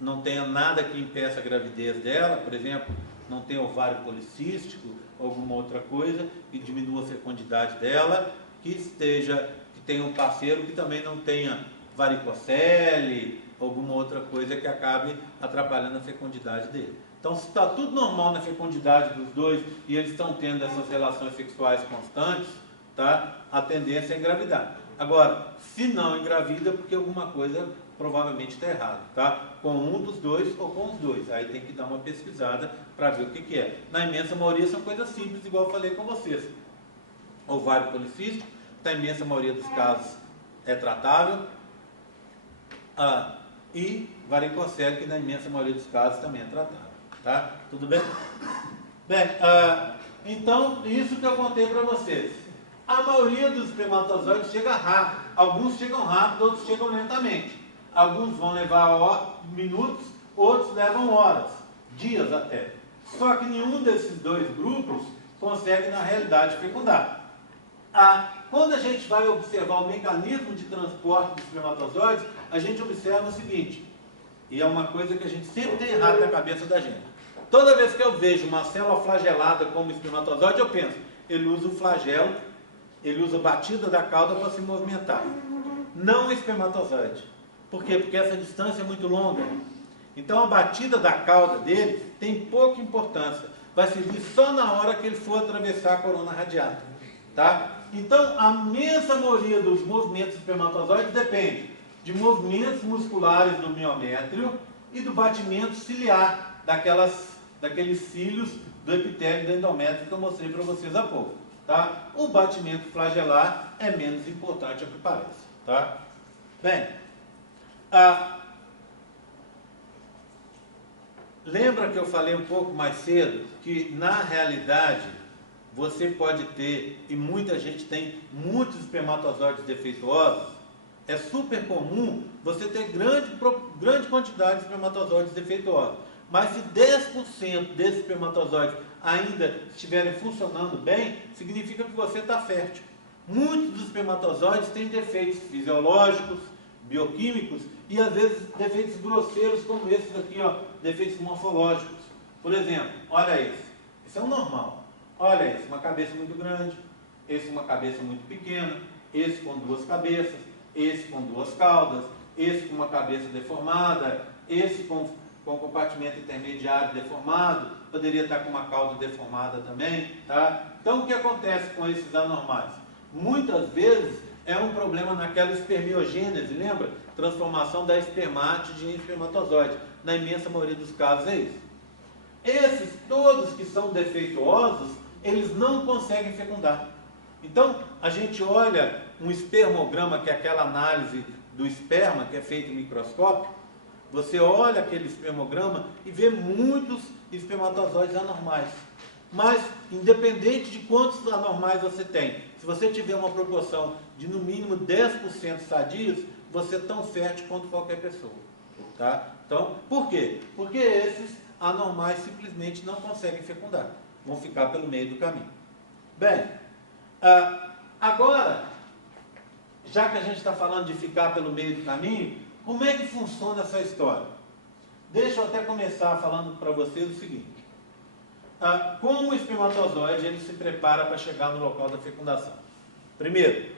não tenha nada que impeça a gravidez dela, por exemplo, não tenha ovário policístico, alguma outra coisa que diminua a fecundidade dela, que tenha um parceiro que também não tenha varicocele, alguma outra coisa que acabe atrapalhando a fecundidade dele. Então, se está tudo normal na fecundidade dos dois e eles estão tendo essas relações sexuais constantes, tá? A tendência é engravidar. Agora, se não engravida, porque alguma coisa provavelmente está errada, tá? Com um dos dois ou com os dois. Aí tem que dar uma pesquisada para ver o que é. Na imensa maioria são coisas simples, igual eu falei com vocês. Ovário policístico, na imensa maioria dos casos é tratável. E varicocele, que na imensa maioria dos casos também é tratável. Tá? Tudo bem? Bem, então, isso que eu contei para vocês. A maioria dos espermatozoides chega rápido. Alguns chegam rápido, outros chegam lentamente. Alguns vão levar minutos, outros levam horas, dias até. Só que nenhum desses dois grupos consegue, na realidade, fecundar. Quando a gente vai observar o mecanismo de transporte dos espermatozoides, a gente observa o seguinte, e é uma coisa que a gente sempre tem errado na cabeça da gente. Toda vez que eu vejo uma célula flagelada como espermatozoide, eu penso, ele usa o flagelo, ele usa a batida da cauda para se movimentar. Não o espermatozoide. Por quê? Porque essa distância é muito longa. Então a batida da cauda dele tem pouca importância. Vai servir só na hora que ele for atravessar a corona radiata. Tá? Então a imensa maioria dos movimentos espermatozoides depende de movimentos musculares do miométrio e do batimento ciliar daqueles cílios do epitélio do endométrio que eu mostrei para vocês há pouco. Tá? O batimento flagelar é menos importante ao que parece. Tá? Bem, lembra que eu falei um pouco mais cedo que na realidade você pode ter, e muita gente tem, muitos espermatozoides defeituosos. É super comum você ter grande quantidade de espermatozoides defeituosos. Mas se 10% desses espermatozoides ainda estiverem funcionando bem, significa que você está fértil. Muitos dos espermatozoides têm defeitos fisiológicos, bioquímicos e às vezes defeitos grosseiros como esses aqui, ó, defeitos morfológicos. Por exemplo, olha esse é o normal. Olha esse, uma cabeça muito grande, esse uma cabeça muito pequena, esse com duas cabeças, esse com duas caudas, esse com uma cabeça deformada, esse com compartimento intermediário deformado, poderia estar com uma cauda deformada também, tá? Então o que acontece com esses anormais? Muitas vezes é um problema naquela espermiogênese, lembra? Transformação da espermátide em espermatozoide. Na imensa maioria dos casos é isso. Esses todos que são defeituosos, eles não conseguem fecundar. Então, a gente olha um espermograma, que é aquela análise do esperma, que é feito em microscópio, você olha aquele espermograma e vê muitos espermatozoides anormais. Mas, independente de quantos anormais você tem, se você tiver uma proporção de no mínimo 10% sadios, você é tão fértil quanto qualquer pessoa. Tá? Então, por quê? Porque esses anormais simplesmente não conseguem fecundar. Vão ficar pelo meio do caminho. Bem, agora, já que a gente está falando de ficar pelo meio do caminho, como é que funciona essa história? deixa eu até começar falando para vocês o seguinte. Como o espermatozoide ele se prepara para chegar no local da fecundação? Primeiro,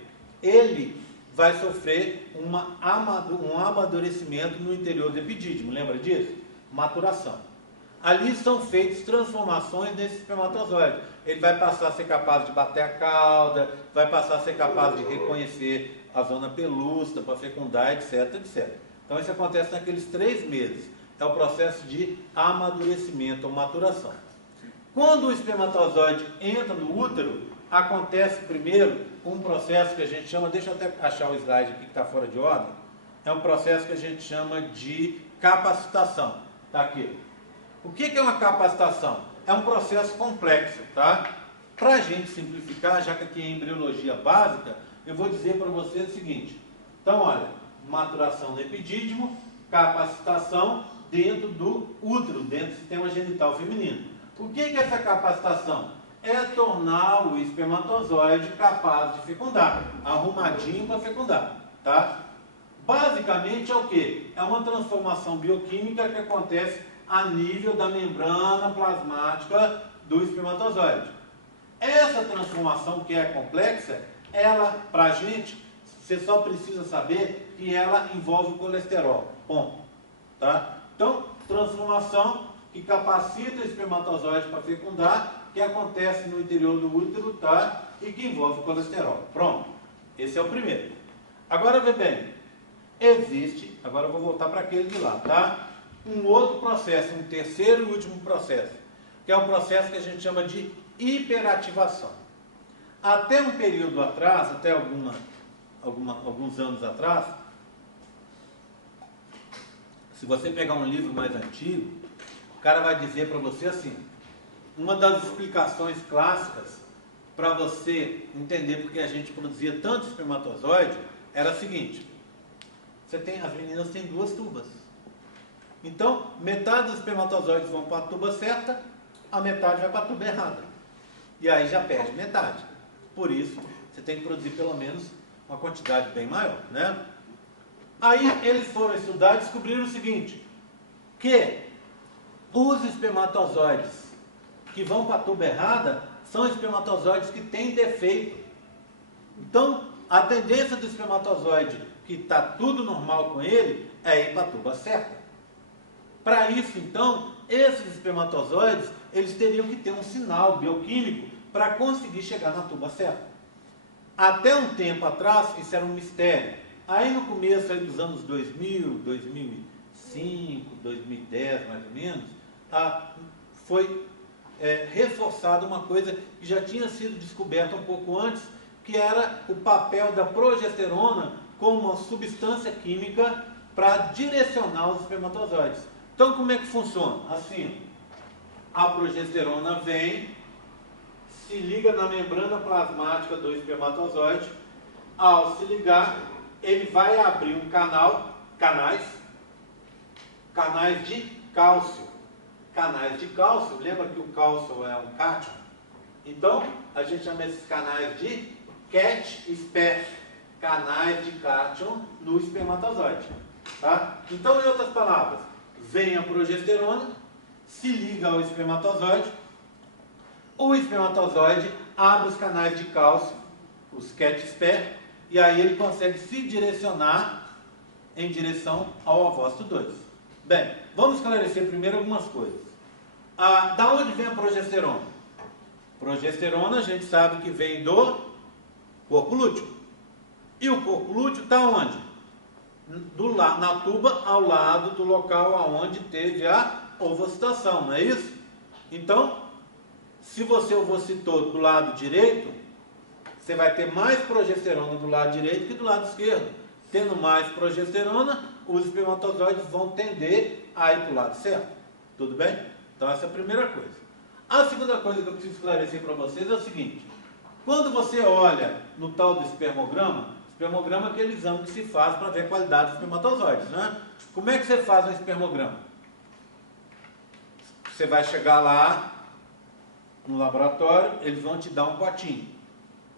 ele vai sofrer um amadurecimento no interior do epidídimo, lembra disso? Maturação. Ali são feitas transformações nesse espermatozoide. Ele vai passar a ser capaz de bater a cauda, vai passar a ser capaz de reconhecer a zona pelúcida para fecundar, etc, etc. Então isso acontece naqueles 3 meses. É o processo de amadurecimento ou maturação. Quando o espermatozoide entra no útero, acontece primeiro um processo que a gente chama, deixa eu até achar o slide aqui que está fora de ordem, é um processo que a gente chama de capacitação. Está aqui. O que é uma capacitação? É um processo complexo, tá? Para a gente simplificar, já que aqui é embriologia básica, eu vou dizer para vocês o seguinte. Então, olha, maturação no epidídimo, capacitação dentro do útero, dentro do sistema genital feminino. O que é essa capacitação? É tornar o espermatozoide capaz de fecundar, arrumadinho para fecundar, tá? Basicamente é o quê? É uma transformação bioquímica que acontece a nível da membrana plasmática do espermatozoide. Essa transformação, que é complexa, ela, para a gente, você só precisa saber que ela envolve o colesterol, ponto, tá? Então, transformação que capacita o espermatozoide para fecundar, que acontece no interior do útero, tá? E que envolve o colesterol. Pronto. Esse é o primeiro. Agora, vê bem, existe, agora eu vou voltar para aquele de lá, tá? Um outro processo, um terceiro e último processo, que é o processo que a gente chama de hiperativação. Até um período atrás, até alguns anos atrás, se você pegar um livro mais antigo, o cara vai dizer para você assim, uma das explicações clássicas para você entender porque a gente produzia tanto espermatozoide era a seguinte: as meninas têm 2 tubas. Então, metade dos espermatozoides vão para a tuba certa, a metade vai para a tuba errada. E aí já perde metade. Por isso, você tem que produzir pelo menos uma quantidade bem maior, né? Aí eles foram estudar e descobriram o seguinte, que os espermatozoides que vão para a tuba errada são espermatozoides que têm defeito. Então, a tendência do espermatozoide que está tudo normal com ele é ir para a tuba certa. Para isso, então, esses espermatozoides, eles teriam que ter um sinal bioquímico para conseguir chegar na tuba certa. Até um tempo atrás, isso era um mistério. Aí no começo aí dos anos 2000, 2005, 2010 mais ou menos, foi reforçada uma coisa que já tinha sido descoberta um pouco antes, que era o papel da progesterona como uma substância química para direcionar os espermatozoides. Então, como é que funciona? Assim, a progesterona vem, se liga na membrana plasmática do espermatozoide. Ao se ligar, ele vai abrir um canais de cálcio. Canais de cálcio, lembra que o cálcio é um cátion? Então, a gente chama esses canais de cat-sper, canais de cátion no espermatozoide. Tá? Então, em outras palavras, vem a progesterona, se liga ao espermatozoide, o espermatozoide abre os canais de cálcio, os cat-sper, e aí ele consegue se direcionar em direção ao ovócito 2. Bem, vamos esclarecer primeiro algumas coisas. Da onde vem a progesterona? Progesterona a gente sabe que vem do corpo lúteo. E o corpo lúteo está onde? Na tuba, ao lado do local onde teve a ovocitação, não é isso? Então, se você ovocitou do lado direito, você vai ter mais progesterona do lado direito que do lado esquerdo. Tendo mais progesterona, os espermatozoides vão tender a ir para o lado certo. Tudo bem? Então essa é a primeira coisa. A segunda coisa que eu preciso esclarecer para vocês é o seguinte. Quando você olha no tal do espermograma é aquele exame que se faz para ver a qualidade dos espermatozoides, né? Como é que você faz um espermograma? Você vai chegar lá no laboratório, eles vão te dar um potinho.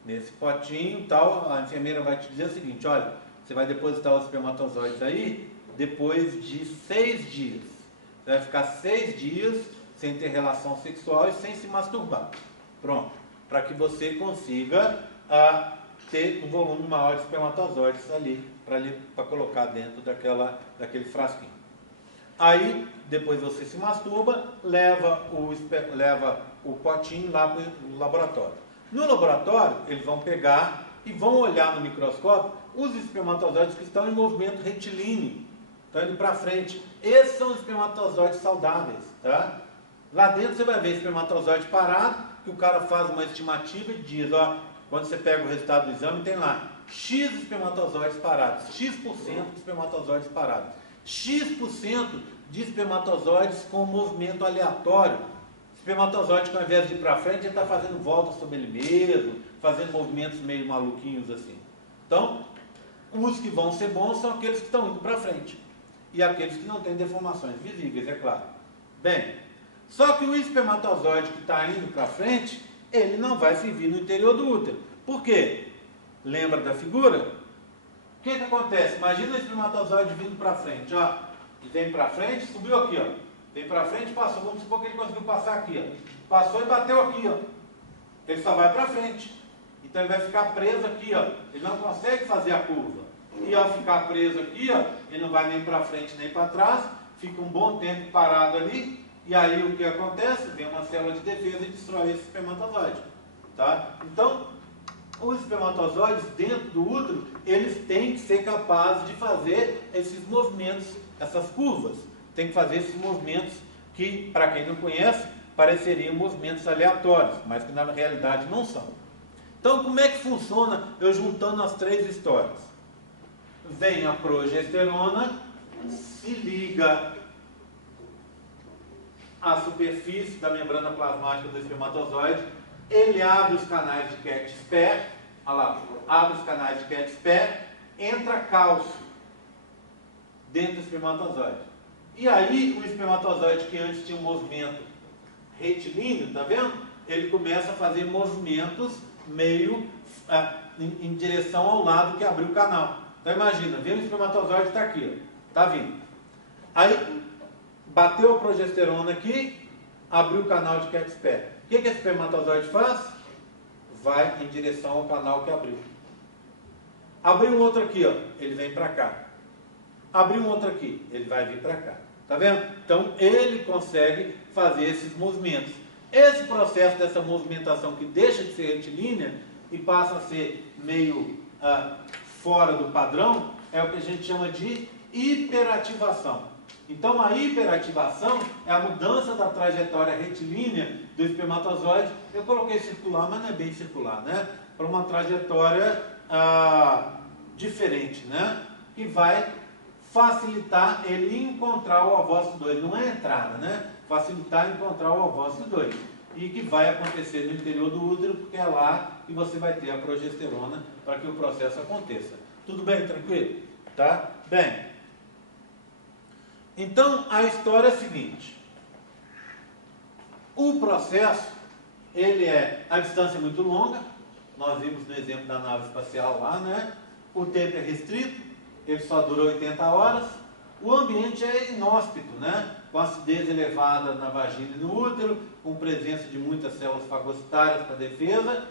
Nesse potinho, tal, a enfermeira vai te dizer o seguinte, olha, você vai depositar os espermatozoides aí depois de 6 dias. Você vai ficar 6 dias sem ter relação sexual e sem se masturbar. Pronto. Para que você consiga ter um volume maior de espermatozoides ali, para colocar dentro daquele frasquinho. Aí, depois você se masturba, leva o potinho lá para o laboratório. No laboratório, eles vão pegar e vão olhar no microscópio os espermatozoides que estão em movimento retilíneo. Estão indo para frente. Esses são os espermatozoides saudáveis. Tá? Lá dentro você vai ver espermatozoide parado, que o cara faz uma estimativa e diz, ó, quando você pega o resultado do exame, tem lá X espermatozoides parados, X% de espermatozoides parados, X% de espermatozoides com movimento aleatório. Espermatozoide que ao invés de ir para frente, ele está fazendo volta sobre ele mesmo, fazendo movimentos meio maluquinhos assim. Então, os que vão ser bons são aqueles que estão indo para frente. E aqueles que não têm deformações visíveis, é claro. Bem, só que o espermatozoide que está indo para frente, ele não vai servir no interior do útero. Por quê? Lembra da figura? O que acontece? Imagina o espermatozoide vindo para frente, ó. Ele vem para frente, subiu aqui, ó. Vem para frente, passou. Vamos supor que ele conseguiu passar aqui, ó. Passou e bateu aqui, ó. Ele só vai para frente. Então ele vai ficar preso aqui, ó. Ele não consegue fazer a curva. E ao ficar preso aqui, ó, ele não vai nem para frente nem para trás. Fica um bom tempo parado ali. E aí o que acontece? Vem uma célula de defesa e destrói esse espermatozoide. Tá? Então, os espermatozoides dentro do útero, eles têm que ser capazes de fazer esses movimentos, essas curvas. Tem que fazer esses movimentos que, para quem não conhece, pareceriam movimentos aleatórios, mas que na realidade não são. Então, como é que funciona eu juntando as três histórias? Vem a progesterona, se liga à superfície da membrana plasmática do espermatozoide, ele abre os canais de Keck-Sperr, olha lá, abre os canais de Keck-Sperr, entra cálcio dentro do espermatozoide. E aí o espermatozoide que antes tinha um movimento retilíneo, tá vendo? Ele começa a fazer movimentos meio em direção ao lado que abriu o canal. Então imagina, vem o espermatozoide está aqui, ó, tá vindo. Aí bateu a progesterona aqui, abriu o canal de Keck-Sperr. O que esse espermatozoide faz? Vai em direção ao canal que abriu. Abriu um outro aqui, ó, ele vem para cá. Abriu um outro aqui, ele vai vir para cá. Tá vendo? Então ele consegue fazer esses movimentos. Esse processo dessa movimentação que deixa de ser retilínea e passa a ser meio fora do padrão, é o que a gente chama de hiperativação. Então a hiperativação é a mudança da trajetória retilínea do espermatozoide. Eu coloquei circular, mas não é bem circular, né? Para uma trajetória diferente, né? Que vai facilitar ele encontrar o ovócito 2. Não é entrada, né? Facilitar encontrar o ovócito 2. E que vai acontecer no interior do útero, porque é lá que você vai ter a progesterona para que o processo aconteça. Tudo bem? Tranquilo? Tá? Bem, então a história é a seguinte. O processo, ele a distância é muito longa. Nós vimos no exemplo da nave espacial lá, né? O tempo é restrito, ele só dura 80 horas. O ambiente é inóspito, né? Com acidez elevada na vagina e no útero, com presença de muitas células fagocitárias para defesa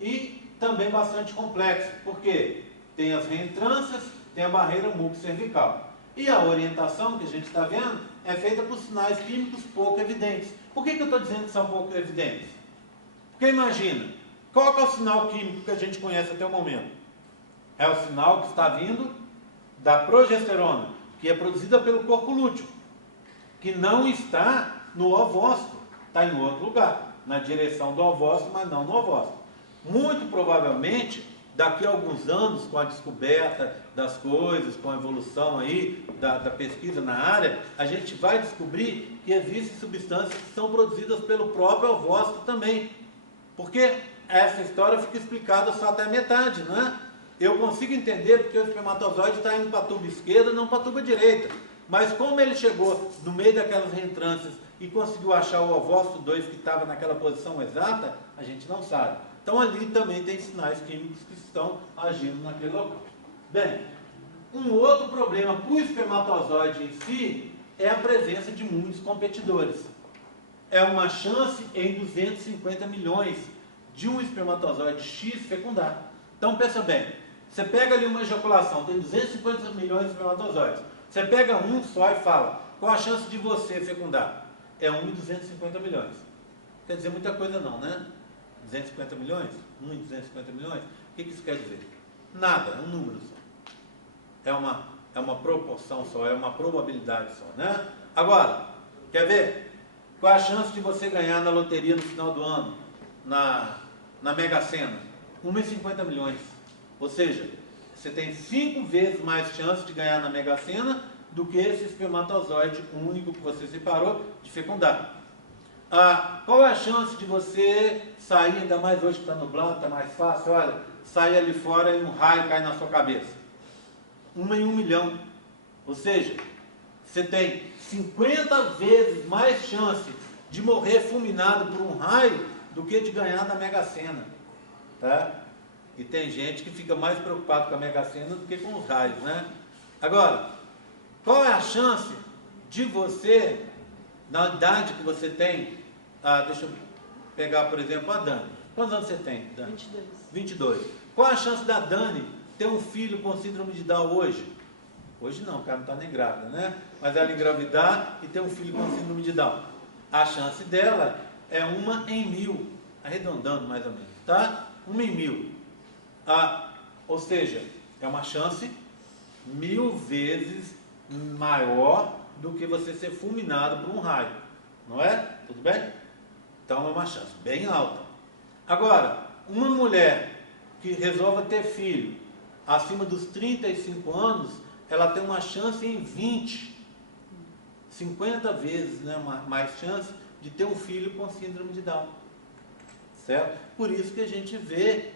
e também bastante complexo, porque tem as reentrâncias, tem a barreira mucocervical. E a orientação que a gente está vendo é feita por sinais químicos pouco evidentes. Por que eu estou dizendo que são pouco evidentes? Porque imagina, qual que é o sinal químico que a gente conhece até o momento? É o sinal que está vindo da progesterona, que é produzida pelo corpo lúteo, que não está no ovócito, está em outro lugar, na direção do ovócito, mas não no ovócito. Muito provavelmente, daqui a alguns anos, com a descoberta das coisas, com a evolução aí da pesquisa na área, a gente vai descobrir que existem substâncias que são produzidas pelo próprio ovócito também. Porque essa história fica explicada só até a metade, não é? Eu consigo entender porque o espermatozoide está indo para a tuba esquerda, não para a tuba direita. Mas como ele chegou no meio daquelas reentrâncias e conseguiu achar o ovócito 2 que estava naquela posição exata, a gente não sabe. Então ali também tem sinais químicos que estão agindo naquele local. Bem, um outro problema para o espermatozoide em si é a presença de muitos competidores. É uma chance em 250 milhões de um espermatozoide X fecundar. Então pensa bem, você pega ali uma ejaculação, tem 250 milhões de espermatozoides. Você pega um só e fala, qual a chance de você fecundar? É 1 em 250 milhões. Quer dizer muita coisa não, né? 250 milhões? 1 em 250 milhões? O que isso quer dizer? Nada, é um número só. É uma proporção só, é uma probabilidade só, né? Agora, quer ver? Qual a chance de você ganhar na loteria no final do ano? Na Mega Sena? 1 em 50 milhões. Ou seja, você tem 5 vezes mais chance de ganhar na Mega Sena do que esse espermatozoide único que você separou de fecundar. Qual é a chance de você sair, ainda mais hoje que está nublado, está mais fácil, olha, sair ali fora e um raio cai na sua cabeça? 1 em 1 milhão. Ou seja, você tem 50 vezes mais chance de morrer fulminado por um raio do que de ganhar na Mega Sena. Tá? E tem gente que fica mais preocupado com a Mega Sena do que com os raios, né? Agora, qual é a chance de você, na idade que você tem, deixa eu pegar, por exemplo, a Dani. Quantos anos você tem, Dani? 22. 22. Qual a chance da Dani ter um filho com síndrome de Down hoje? Hoje não, o cara não está nem grávida, né? Mas ela engravidar e ter um filho com síndrome de Down. A chance dela é 1 em 1000, arredondando mais ou menos, tá? 1 em 1000. Ou seja, é uma chance 1000 vezes maior do que você ser fulminado por um raio. Não é? Tudo bem? Então é uma chance bem alta. Agora, uma mulher que resolva ter filho acima dos 35 anos, ela tem uma chance em 50 vezes, né, mais chance de ter um filho com síndrome de Down. Certo? Por isso que a gente vê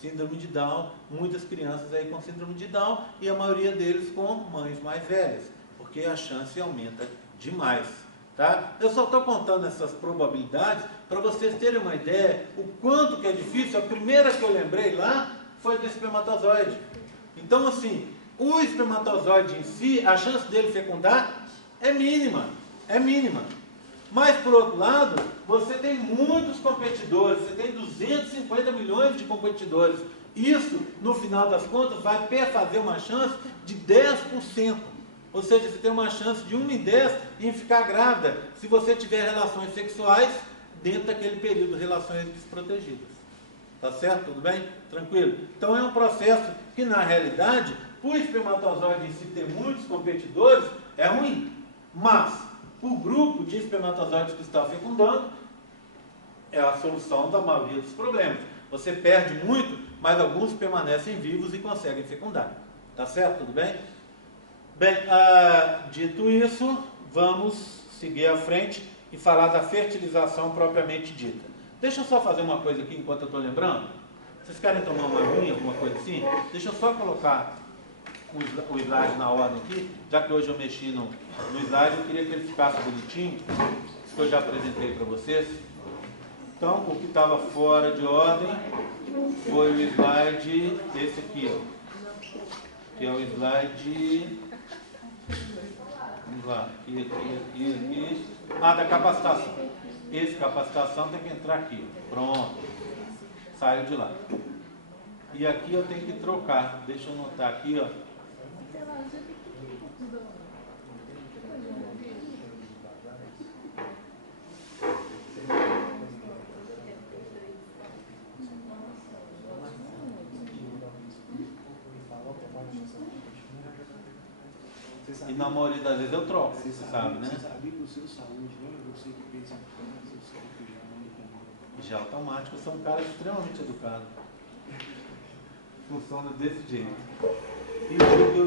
síndrome de Down, muitas crianças aí com síndrome de Down e a maioria deles com mães mais velhas, porque a chance aumenta demais. Tá? Eu só estou contando essas probabilidades para vocês terem uma ideia o quanto que é difícil. A primeira que eu lembrei lá foi do espermatozoide. Então assim, o espermatozoide em si, a chance dele fecundar é mínima, é mínima. Mas por outro lado, você tem muitos competidores, você tem 250 milhões de competidores. Isso, no final das contas, vai fazer uma chance de 10%. Ou seja, você tem uma chance de 1 em 10 em ficar grávida, se você tiver relações sexuais dentro daquele período de relações desprotegidas. Tá certo? Tudo bem? Tranquilo? Então é um processo que, na realidade, o espermatozoide em si ter muitos competidores é ruim. Mas, o grupo de espermatozoides que está fecundando é a solução da maioria dos problemas. Você perde muito, mas alguns permanecem vivos e conseguem fecundar. Tá certo? Tudo bem? Bem, dito isso, vamos seguir à frente e falar da fertilização propriamente dita. Deixa eu só fazer uma coisa aqui enquanto eu estou lembrando. Vocês querem tomar uma aguinha, alguma coisa assim? Deixa eu só colocar o slide na ordem aqui, já que hoje eu mexi no slide, eu queria que ele ficasse bonitinho, isso que eu já apresentei para vocês. Então, o que estava fora de ordem foi o slide esse aqui, ó, que é o slide, vamos lá, aqui, da capacitação. Esse capacitação tem que entrar aqui, pronto, saiu de lá. E aqui eu tenho que trocar, deixa eu anotar aqui, ó. E na maioria das vezes eu troco, você sabe, né? Você sabia que o seu saúde, não é você que pensa em seu saúde já não Já automático, eu sou um cara extremamente educado. Funciona desse jeito. E o dia que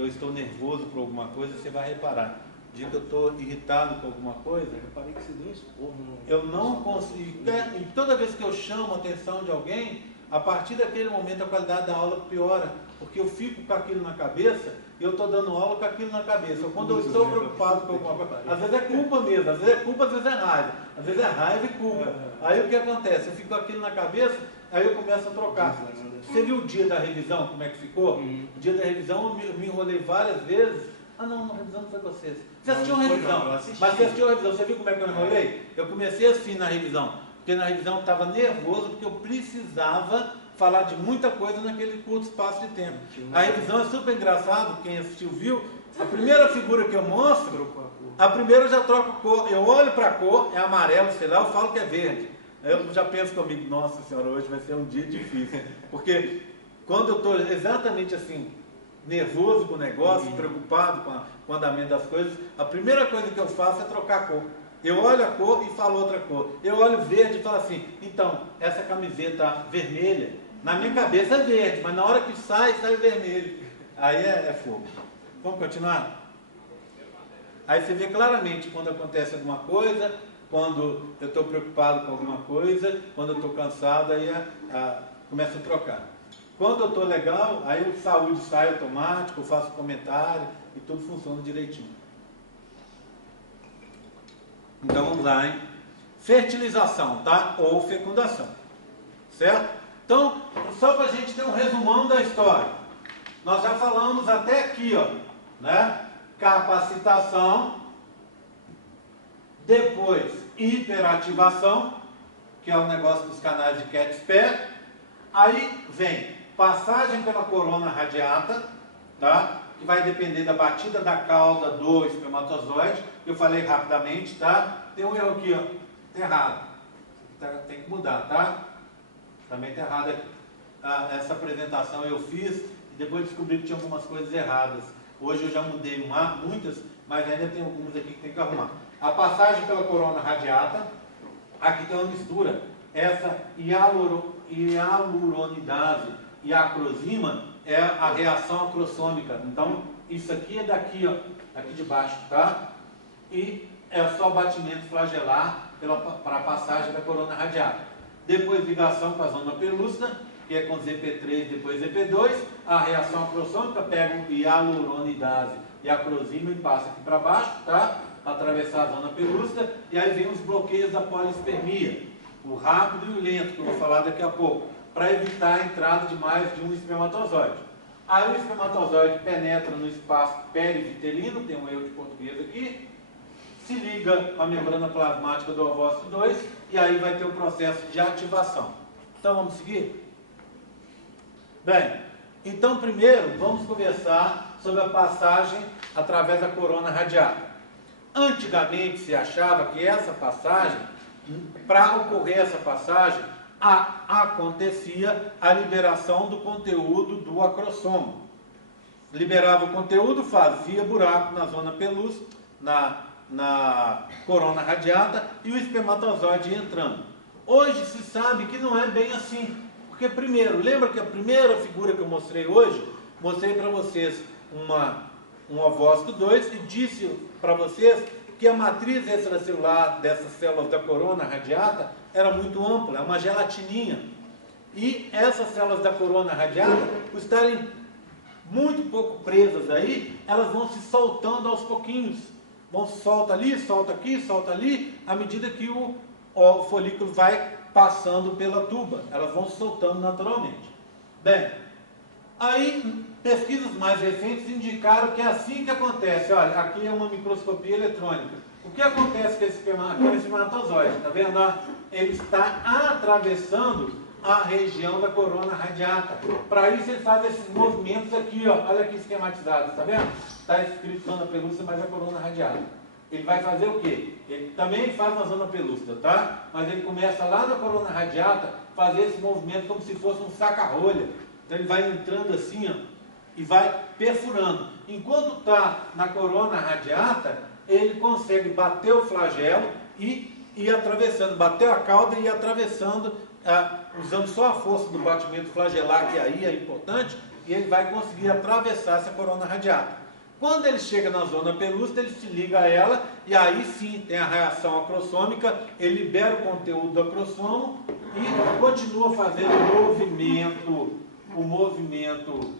eu estou nervoso por alguma coisa, você vai reparar. O dia que eu estou irritado com alguma coisa, Eu reparei que você deu esporro no... eu não consigo. E toda vez que eu chamo a atenção de alguém, a partir daquele momento a qualidade da aula piora. Porque eu fico com aquilo na cabeça e eu estou dando aula com aquilo na cabeça. Quando eu estou preocupado com alguma coisa, às vezes é culpa mesmo, às vezes é culpa, às vezes é raiva. Às vezes é raiva e culpa. Aí o que acontece? Eu fico com aquilo na cabeça, aí eu começo a trocar. Você viu o dia da revisão, como é que ficou? O dia da revisão eu me enrolei várias vezes, Ah, não, na revisão não foi com vocês. Você Não, assistiu não a foi, revisão, não, eu assisti. mas você assistiu a revisão, você viu como é que eu enrolei? Eu comecei assim na revisão, porque na revisão eu estava nervoso, porque eu precisava falar de muita coisa naquele curto espaço de tempo. A revisão é super engraçado, quem assistiu viu, a primeira figura que eu mostro, a primeira eu já troco a cor, eu olho para a cor, é amarelo, sei lá, eu falo que é verde. Eu já penso comigo, nossa senhora, hoje vai ser um dia difícil, porque quando eu estou exatamente assim, nervoso com o negócio, preocupado com o andamento das coisas, a primeira coisa que eu faço é trocar a cor. Eu olho a cor e falo outra cor. Eu olho verde e falo assim, então, essa camiseta vermelha, na minha cabeça é verde, mas na hora que sai vermelho. Aí é fogo. Vamos continuar? Aí você vê claramente quando acontece alguma coisa, quando eu estou preocupado com alguma coisa, quando eu estou cansado, aí começa a trocar. Quando eu estou legal, aí o saúde sai automático, eu faço comentário e tudo funciona direitinho. Então vamos lá, hein? Fertilização, tá? Ou fecundação. Certo? Então, só para a gente ter um resumão da história. Nós já falamos até aqui, ó, né? Capacitação, depois hiperativação, que é o negócio dos canais de Cat-Spare. Aí vem passagem pela corona radiata, tá? Que vai depender da batida da cauda do espermatozoide. Eu falei rapidamente, tá? Tem um erro aqui, ó. Tá errado. Tem que mudar, tá? Também tá errado aqui. Essa apresentação eu fiz e depois descobri que tinha algumas coisas erradas. Hoje eu já mudei muitas, mas ainda tem algumas aqui que tem que arrumar. A passagem pela corona radiata, aqui tem uma mistura. Essa hialuronidase e a acrosima é a reação acrossômica. Então, isso aqui é daqui, ó, aqui de baixo, tá? E é só batimento flagelar para a passagem da corona radiata. Depois ligação com a zona pelúcida, que é com ZP3, depois ZP2. A reação acrossômica pega o hialuronidase e a acrosima e passa aqui para baixo, tá? Atravessar a zona pelúcida. E aí vem os bloqueios da polispermia. O rápido e o lento, que eu vou falar daqui a pouco, para evitar a entrada de mais de um espermatozoide. Aí o espermatozoide penetra no espaço perivitelino, tem um erro de português aqui, se liga com a membrana plasmática do ovócito 2 e aí vai ter o processo de ativação. Então vamos seguir? Bem, então primeiro vamos conversar sobre a passagem através da corona radiata. Antigamente se achava que essa passagem, para ocorrer essa passagem, acontecia a liberação do conteúdo do acrossomo. Liberava o conteúdo, fazia buraco na zona pelúcida, na corona radiata, e o espermatozoide ia entrando. Hoje se sabe que não é bem assim. Porque primeiro, lembra que a primeira figura que eu mostrei hoje, mostrei para vocês um ovócito 2 e disse para vocês que a matriz extracelular dessas células da corona radiata era muito ampla, é uma gelatininha. E essas células da corona radiata, por estarem muito pouco presas aí, elas vão se soltando aos pouquinhos. Vão solta ali, solta aqui, solta ali, à medida que o folículo vai passando pela tuba. Elas vão se soltando naturalmente. Bem, aí pesquisas mais recentes indicaram que é assim que acontece. Olha, aqui é uma microscopia eletrônica. O que acontece com esse espermatozoide? Está vendo? Ele está atravessando a região da corona radiata. Para isso ele faz esses movimentos aqui, ó. Olha aqui esquematizado, está vendo? Está escrito zona pelúcida, mas é corona radiata. Ele vai fazer o quê? Ele também faz na zona pelúcida, tá? Mas ele começa lá na corona radiata, fazer esse movimento como se fosse um saca-rolha. Então ele vai entrando assim, ó, e vai perfurando. Enquanto está na corona radiata, ele consegue bater o flagelo e ir atravessando, bater a cauda e ir atravessando, usando só a força do batimento flagelar, que aí é importante, e ele vai conseguir atravessar essa corona radiata. Quando ele chega na zona pelúcida, ele se liga a ela, e aí sim tem a reação acrossômica, ele libera o conteúdo do acrossomo e continua fazendo o movimento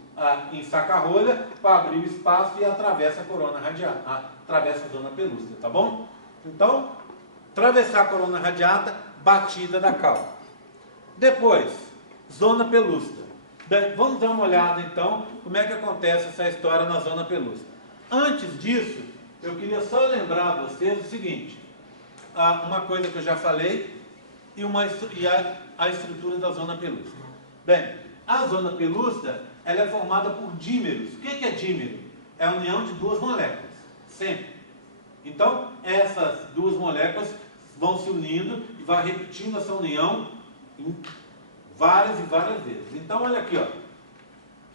em saca-rolha para abrir o espaço e atravessa a corona radiata, atravessa a zona pelúcida, tá bom? Então, atravessar a corona radiata, batida da cauda. Depois, zona pelúcida. Bem, vamos dar uma olhada então como é que acontece essa história na zona pelúcida. Antes disso, eu queria só lembrar a vocês o seguinte, uma coisa que eu já falei e a estrutura da zona pelúcida. Bem, a zona pelúcida, ela é formada por dímeros. O que é dímero? É a união de duas moléculas, sempre. Então, essas duas moléculas vão se unindo e vai repetindo essa união em várias e várias vezes. Então, olha aqui, ó.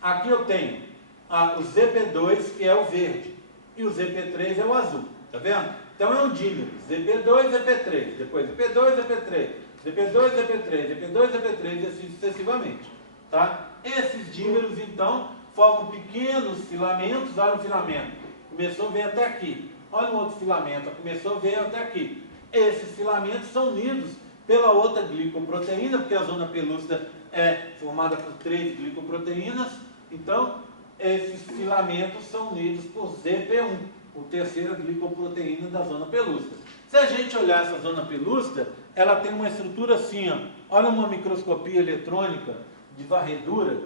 Aqui eu tenho o ZP2, que é o verde, e o ZP3 é o azul. Tá vendo? Então é um dímero. ZP2, ZP3, depois ZP2, ZP3, ZP2, ZP3, ZP2, ZP3 e assim sucessivamente. Tá? Esses dímeros, então, formam pequenos filamentos. Olha um filamento. Começou a vir até aqui. Olha um outro filamento. Começou a vir até aqui. Esses filamentos são unidos pela outra glicoproteína, porque a zona pelúcida é formada por 3 glicoproteínas. Então, esses filamentos são unidos por ZP1, a terceira glicoproteína da zona pelúcida. Se a gente olhar essa zona pelúcida, ela tem uma estrutura assim, ó. Olha uma microscopia eletrônica de varredura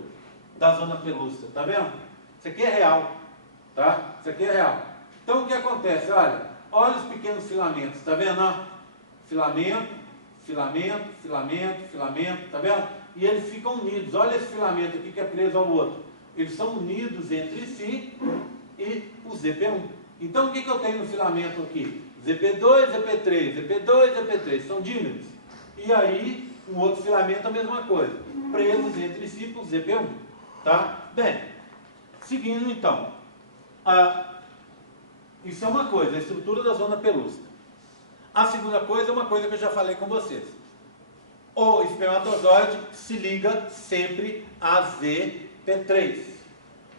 da zona pelúcida, tá vendo? Isso aqui é real, tá? Isso aqui é real. Então o que acontece? Olha os pequenos filamentos, tá vendo? Ó? Filamento, filamento, filamento, filamento, tá vendo? E eles ficam unidos. Olha esse filamento aqui que é preso ao outro. Eles são unidos entre si e o ZP1. Então o que eu tenho no filamento aqui? ZP2, ZP3, ZP2, ZP3, são dímeros. E aí, um outro filamento a mesma coisa, presos entre si por ZP1. Tá? Bem, seguindo então, isso é uma coisa, a estrutura da zona pelúcida. A segunda coisa é uma coisa que eu já falei com vocês. O espermatozoide se liga sempre a ZP3.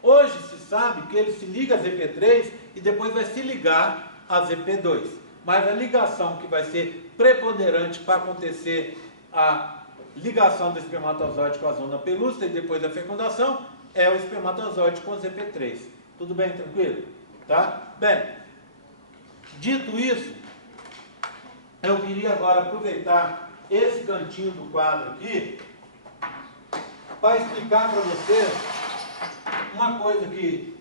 Hoje se sabe que ele se liga a ZP3 e depois vai se ligar a ZP2. Mas a ligação que vai ser preponderante para acontecer a ligação do espermatozoide com a zona pelúcida e depois da fecundação é o espermatozoide com ZP3. Tudo bem, tranquilo? Tá? Bem, dito isso, eu queria agora aproveitar esse cantinho do quadro aqui para explicar para vocês uma coisa que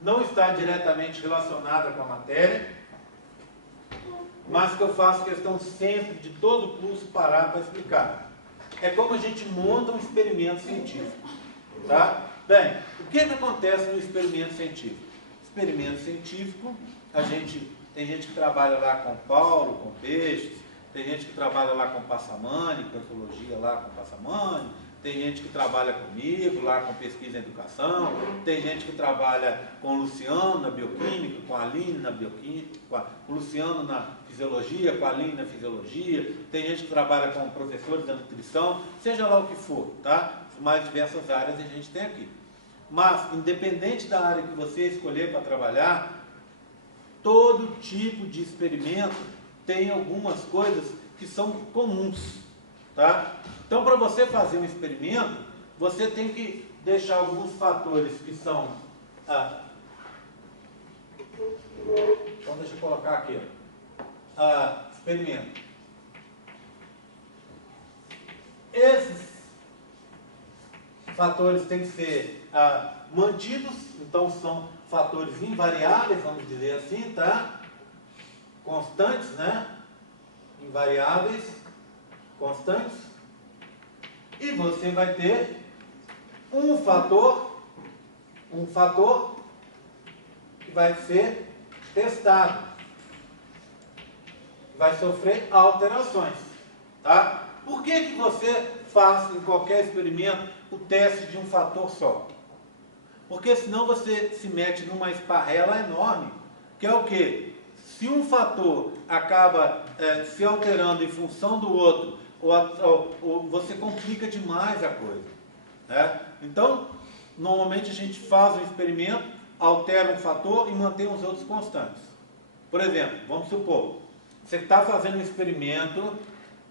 não está diretamente relacionada com a matéria, mas que eu faço questão sempre de todo o curso parar para explicar. É como a gente monta um experimento científico. Tá? Bem, o que acontece no experimento científico? Experimento científico, tem gente que trabalha lá com Paulo, com peixes, tem gente que trabalha lá com passamane, com ecologia lá com passamane, tem gente que trabalha comigo lá com pesquisa em educação, tem gente que trabalha com o Luciano na bioquímica, com a Aline na bioquímica, com o Luciano na fisiologia, com a Aline na fisiologia, tem gente que trabalha com professores da nutrição, seja lá o que for, tá? As mais diversas áreas a gente tem aqui. Mas, independente da área que você escolher para trabalhar, todo tipo de experimento tem algumas coisas que são comuns, tá? Então, para você fazer um experimento, você tem que deixar alguns fatores que são... então, deixa eu colocar aqui. Experimento. Esses fatores têm que ser mantidos, então são fatores invariáveis, vamos dizer assim, tá? Constantes, né? Invariáveis, constantes. E você vai ter um fator que vai ser testado, vai sofrer alterações, tá? Por que você faz em qualquer experimento o teste de um fator só? Porque senão você se mete numa esparrela enorme, que é o quê? Se um fator acaba se alterando em função do outro, ou você complica demais a coisa, né? Então, normalmente a gente faz um experimento, altera um fator e mantém os outros constantes. Por exemplo, vamos supor, você está fazendo um experimento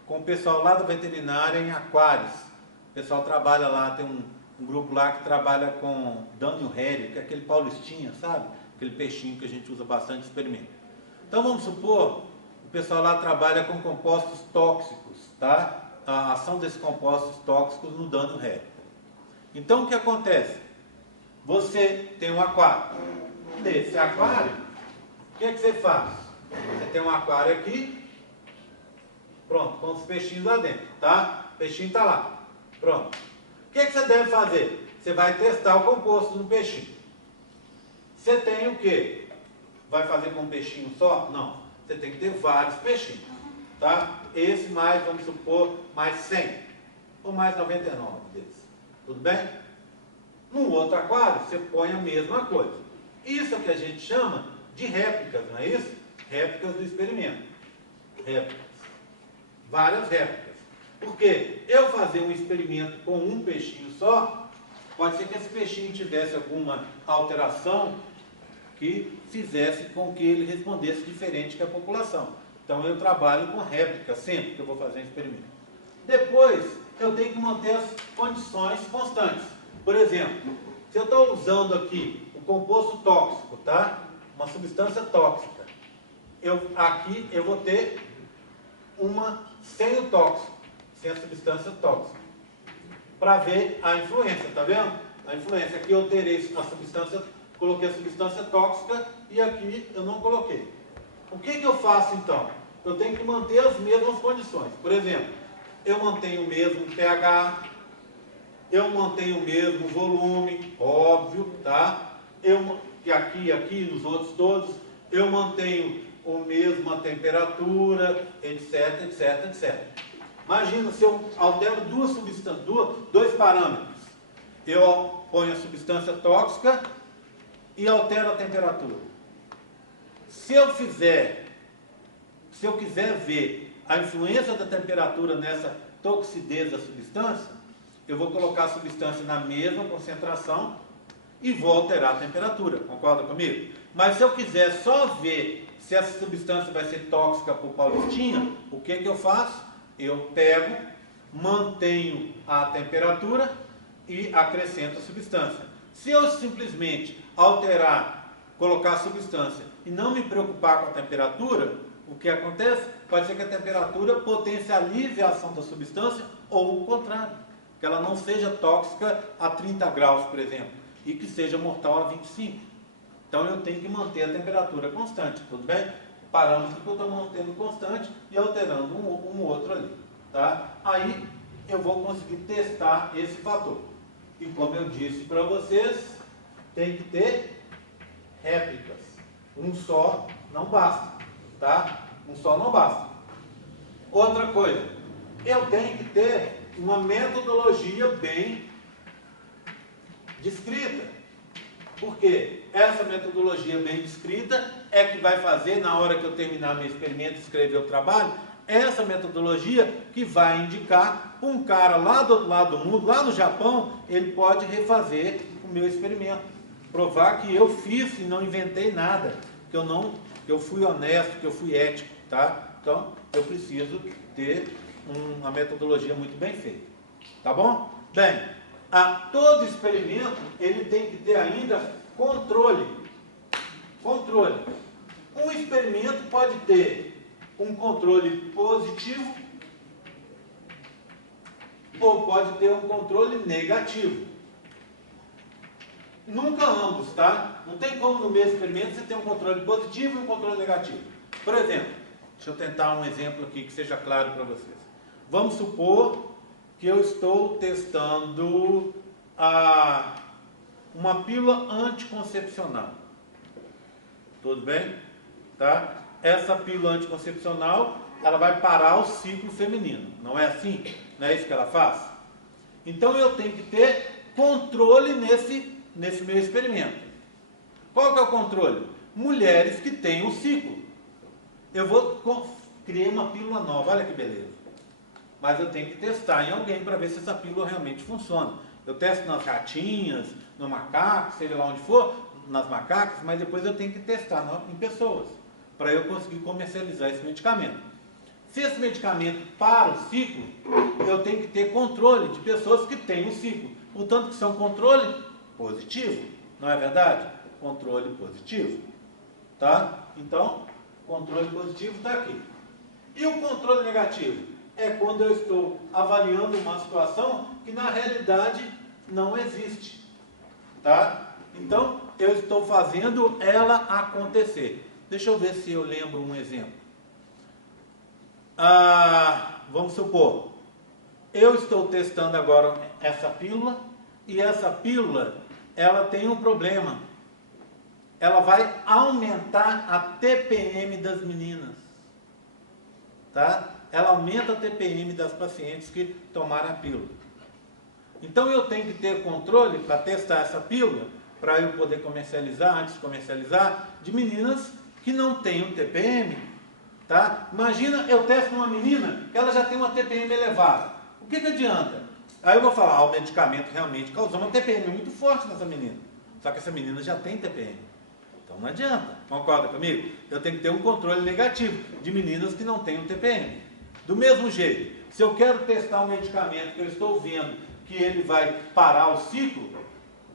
com o pessoal lá da veterinária em aquários. O pessoal trabalha lá, tem um grupo lá que trabalha com Daniel Harry, que é aquele paulistinha, sabe? Aquele peixinho que a gente usa bastante em experimento. Então vamos supor, o pessoal lá trabalha com compostos tóxicos, tá? A ação desses compostos tóxicos no dano réu. Então o que acontece? Você tem um aquário, nesse aquário, o que é que você faz? Você tem um aquário aqui, pronto, com os peixinhos lá dentro, tá? O peixinho está lá, pronto. O que é que você deve fazer? Você vai testar o composto no peixinho. Você tem o quê? Vai fazer com um peixinho só? Não. Você tem que ter vários peixinhos, tá? Esse mais, vamos supor, mais 100 ou mais 99 deles. Tudo bem? No outro aquário, você põe a mesma coisa. Isso é o que a gente chama de réplicas, não é isso? Réplicas do experimento. Réplicas. Várias réplicas. Porque eu fazer um experimento com um peixinho só, pode ser que esse peixinho tivesse alguma alteração que fizesse com que ele respondesse diferente que a população. Então eu trabalho com réplica sempre que eu vou fazer um experimento. Depois, eu tenho que manter as condições constantes. Por exemplo, se eu estou usando aqui o composto tóxico, tá? Uma substância tóxica, aqui eu vou ter uma sem o tóxico, sem a substância tóxica, para ver a influência, tá vendo? A influência, aqui eu terei a substância, coloquei a substância tóxica e aqui eu não coloquei. O que eu faço então? Eu tenho que manter as mesmas condições. Por exemplo, eu mantenho o mesmo pH, eu mantenho o mesmo volume, óbvio, tá? E aqui, nos outros todos, eu mantenho a mesma temperatura, etc, etc, etc. Imagina se eu altero dois parâmetros. Eu ponho a substância tóxica e altero a temperatura. Se eu quiser ver a influência da temperatura nessa toxidez da substância, eu vou colocar a substância na mesma concentração e vou alterar a temperatura. Concorda comigo? Mas se eu quiser só ver se essa substância vai ser tóxica para o Paulistinha, o que eu faço? Eu pego, mantenho a temperatura e acrescento a substância. Se eu simplesmente alterar, colocar a substância e não me preocupar com a temperatura, o que acontece? Pode ser que a temperatura potencialize a ação da substância ou o contrário, que ela não seja tóxica a 30 graus, por exemplo, e que seja mortal a 25. Então eu tenho que manter a temperatura constante, tudo bem? Parâmetro que eu estou mantendo constante e alterando um outro ali, tá? Aí eu vou conseguir testar esse fator. E como eu disse para vocês, tem que ter réplicas. Um só não basta, tá? Um só não basta. Outra coisa, eu tenho que ter uma metodologia bem descrita. Porque essa metodologia bem descrita é que vai fazer, na hora que eu terminar meu experimento e escrever o trabalho, essa metodologia que vai indicar para um cara lá do outro lado do mundo, lá no Japão, ele pode refazer o meu experimento. Provar que eu fiz e não inventei nada, que eu fui honesto, que eu fui ético, tá? Então, eu preciso ter uma metodologia muito bem feita. Tá bom? Bem, todo experimento, ele tem que ter ainda controle. Controle. Um experimento pode ter um controle positivo ou pode ter um controle negativo. Nunca ambos, tá? Não tem como no mesmo experimento você ter um controle positivo e um controle negativo. Por exemplo, deixa eu tentar um exemplo aqui que seja claro para vocês. Vamos supor que eu estou testando uma pílula anticoncepcional. Tudo bem? Tá? Essa pílula anticoncepcional, ela vai parar o ciclo feminino. Não é assim? Não é isso que ela faz? Então eu tenho que ter controle nesse meu experimento. Qual que é o controle? Mulheres que têm um ciclo. Eu vou criar uma pílula nova, olha que beleza. Mas eu tenho que testar em alguém para ver se essa pílula realmente funciona. Eu testo nas ratinhas, no macaco, seja lá onde for, nas macacas, mas depois eu tenho que testar em pessoas, para eu conseguir comercializar esse medicamento. Se esse medicamento para o ciclo, eu tenho que ter controle de pessoas que têm um ciclo. Portanto, que são controle positivo, não é verdade? Controle positivo. Tá? Então, controle positivo está aqui. E o controle negativo? É quando eu estou avaliando uma situação que na realidade não existe. Tá? Então, eu estou fazendo ela acontecer. Deixa eu ver se eu lembro um exemplo. Vamos supor, eu estou testando agora essa pílula, e essa pílula, ela tem um problema. Ela vai aumentar a TPM das meninas. Tá? Ela aumenta a TPM das pacientes que tomaram a pílula. Então eu tenho que ter controle para testar essa pílula, para eu poder comercializar, antes de comercializar, de meninas que não tenham TPM. Tá? Imagina, eu testo uma menina que ela já tem uma TPM elevada. O que adianta? Aí eu vou falar, o medicamento realmente causou uma TPM muito forte nessa menina. Só que essa menina já tem TPM. Então não adianta. Concorda comigo? Eu tenho que ter um controle negativo de meninas que não tenham TPM. Do mesmo jeito, se eu quero testar um medicamento que eu estou vendo que ele vai parar o ciclo,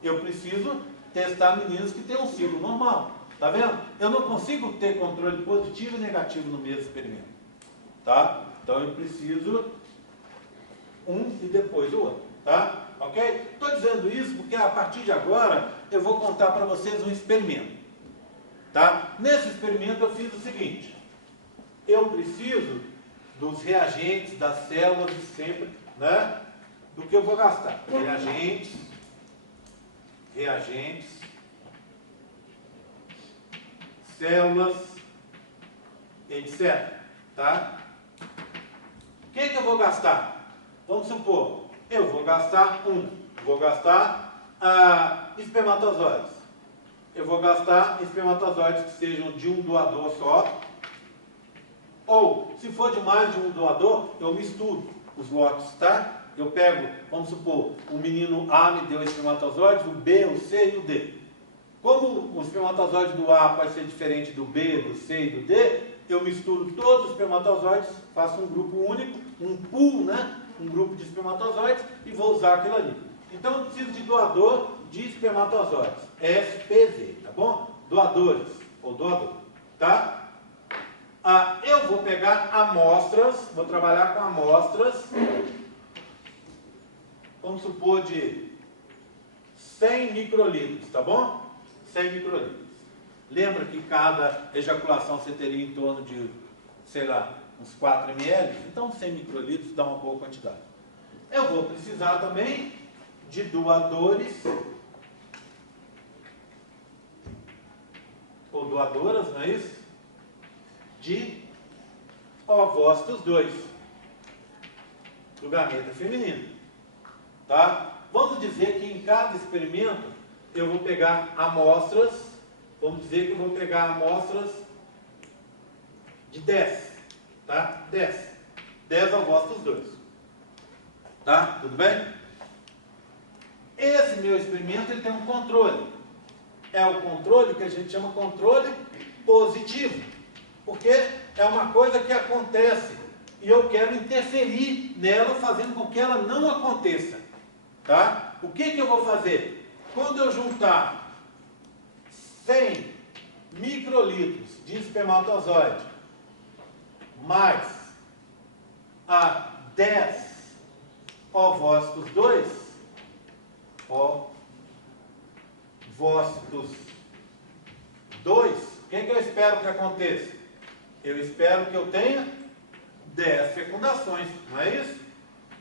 eu preciso testar meninas que têm um ciclo normal. Tá vendo? Eu não consigo ter controle positivo e negativo no mesmo experimento. Tá? Então eu preciso um e depois o outro. Tá? Ok? Estou dizendo isso porque a partir de agora eu vou contar para vocês um experimento. Tá? Nesse experimento eu fiz o seguinte. Eu preciso dos reagentes, das células e sempre, né? Do que eu vou gastar. Reagentes, células, etc. Tá? O que eu vou gastar? Vamos supor, eu vou gastar espermatozoides. Eu vou gastar espermatozoides que sejam de um doador só. Ou, se for de mais de um doador, eu misturo os lotes, tá? Eu pego, vamos supor, o menino A me deu espermatozoides, o B, o C e o D. Como o espermatozoide do A vai ser diferente do B, do C e do D, eu misturo todos os espermatozoides, faço um grupo único, um pool, né? Um grupo de espermatozoides e vou usar aquilo ali. Então eu preciso de doador de espermatozoides, SPZ, tá bom? Doadores, ou doador, tá? Eu vou pegar amostras, vou trabalhar com amostras, vamos supor de 100 microlitros, tá bom? 100 microlitros. Lembra que cada ejaculação você teria em torno de, sei lá, uns 4 ml? Então 100 microlitros dá uma boa quantidade. Eu vou precisar também de doadores, ou doadoras, não é isso? De ovócitos 2, do gameta feminino. Tá? Vamos dizer que em cada experimento eu vou pegar amostras, vamos dizer que eu vou pegar amostras de 10, tá? 10 ovócitos 2. Tá? Tudo bem? Esse meu experimento ele tem um controle. É o controle que a gente chama controle positivo. Porque é uma coisa que acontece e eu quero interferir nela fazendo com que ela não aconteça. Tá? O que eu vou fazer? Quando eu juntar 100 microlitros de espermatozoide mais a 10 ovócitos 2, ovócitos 2, o que eu espero que aconteça? Eu espero que eu tenha 10 fecundações, não é isso?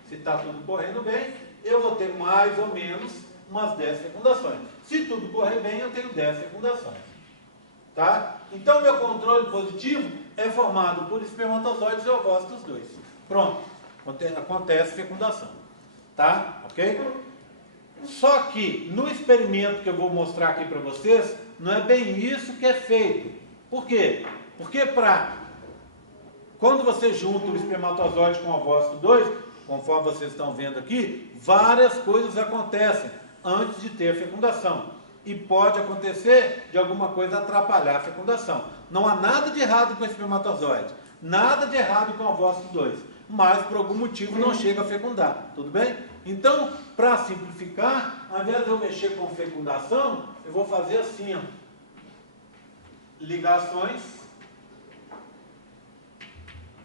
Se está tudo correndo bem, eu vou ter mais ou menos umas 10 fecundações. Se tudo correr bem, eu tenho 10 fecundações. Tá? Então, meu controle positivo é formado por espermatozoides e ovócitos 2. Pronto. Acontece fecundação. Tá? Ok? Só que, no experimento que eu vou mostrar aqui para vocês, não é bem isso que é feito. Por quê? Porque quando você junta o espermatozoide com o ovócito 2, conforme vocês estão vendo aqui, várias coisas acontecem antes de ter a fecundação. E pode acontecer de alguma coisa atrapalhar a fecundação. Não há nada de errado com o espermatozoide, nada de errado com o ovócito 2, mas por algum motivo não chega a fecundar. Tudo bem? Então, para simplificar, ao invés de eu mexer com fecundação, eu vou fazer assim, ó. Ligações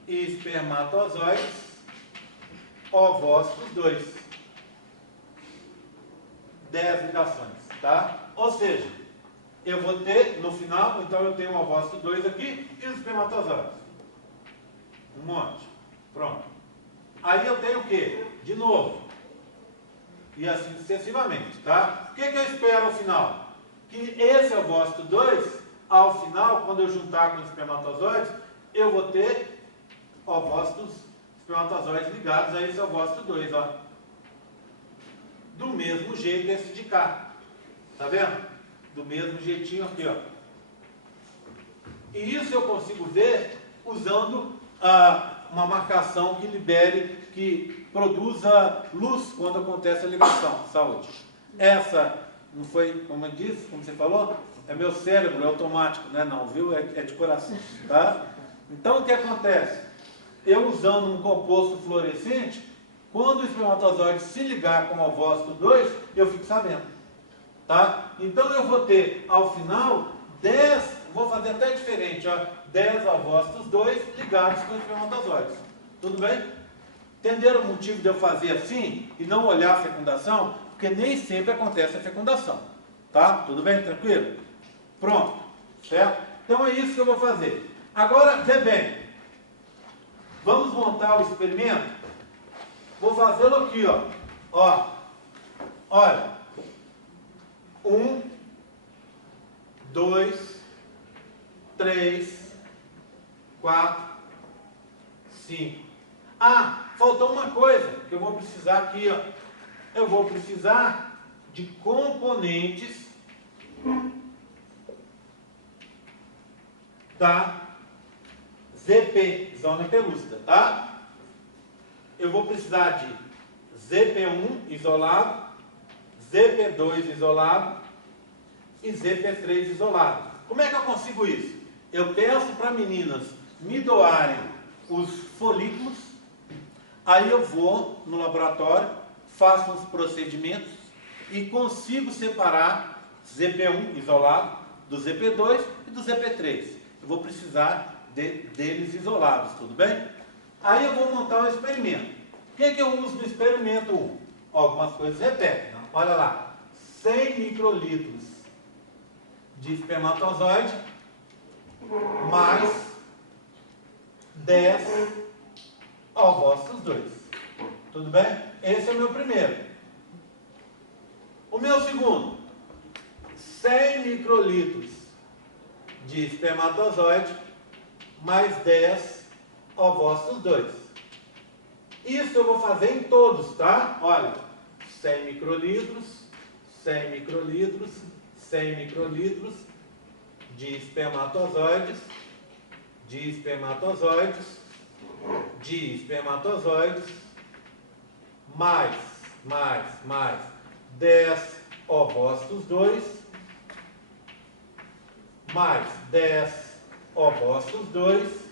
espermatozoides, ovócitos 2. 10 ligações, tá? Ou seja, eu vou ter no final, então eu tenho o ovócito 2 aqui e os espermatozoides. Um monte. Pronto. Aí eu tenho o quê? De novo. E assim sucessivamente, tá? O que eu espero ao final? Que esse ovócito 2, ao final, quando eu juntar com os espermatozoides, eu vou ter ovócitos, espermatozoides ligados a esse ovócito 2, ó. Do mesmo jeito esse de cá. Tá vendo? Do mesmo jeitinho aqui, ó. E isso eu consigo ver usando uma marcação que libere, que produza luz quando acontece a ligação. Saúde. Essa, não foi, como eu disse, como você falou, é meu cérebro, é automático, não é não, viu? É de coração, tá? Então, o que acontece? Eu usando um composto fluorescente, quando o espermatozoide se ligar com o ovócito 2, eu fico sabendo, tá? Então, eu vou ter, ao final, 10, vou fazer até diferente, ó, 10 ovócitos 2 ligados com os espermatozoides. Tudo bem? Entenderam o motivo de eu fazer assim e não olhar a fecundação? Porque nem sempre acontece a fecundação, tá? Tudo bem? Tranquilo? Pronto, certo? Então é isso que eu vou fazer. Agora, vê bem, vamos montar o experimento? Vou fazê-lo aqui, ó. Olha, 1, 2, 3, 4, 5. Ah, faltou uma coisa que eu vou precisar aqui, ó. Eu vou precisar de componentes da ZP, zona pelúcida, tá? Eu vou precisar de ZP1 isolado, ZP2 isolado e ZP3 isolado. Como é que eu consigo isso? Eu peço para meninas me doarem os folículos, aí eu vou no laboratório, faço uns procedimentos e consigo separar ZP1 isolado do ZP2 e do ZP3. Eu vou precisar deles isolados, tudo bem? Aí eu vou montar um experimento. O que eu uso no experimento 1? Algumas coisas repetem. Olha lá, 100 microlitros de espermatozoide mais 10 ovócitos 2. Tudo bem? Esse é o meu primeiro. O meu segundo, 100 microlitros de espermatozoide mais 10 ovócitos 2. Isso eu vou fazer em todos, tá? Olha, 100 microlitros, 100 microlitros, 100 microlitros de espermatozoides, de espermatozoides, de espermatozoides, mais 10 ovócitos 2, mais 10 ovócitos 2,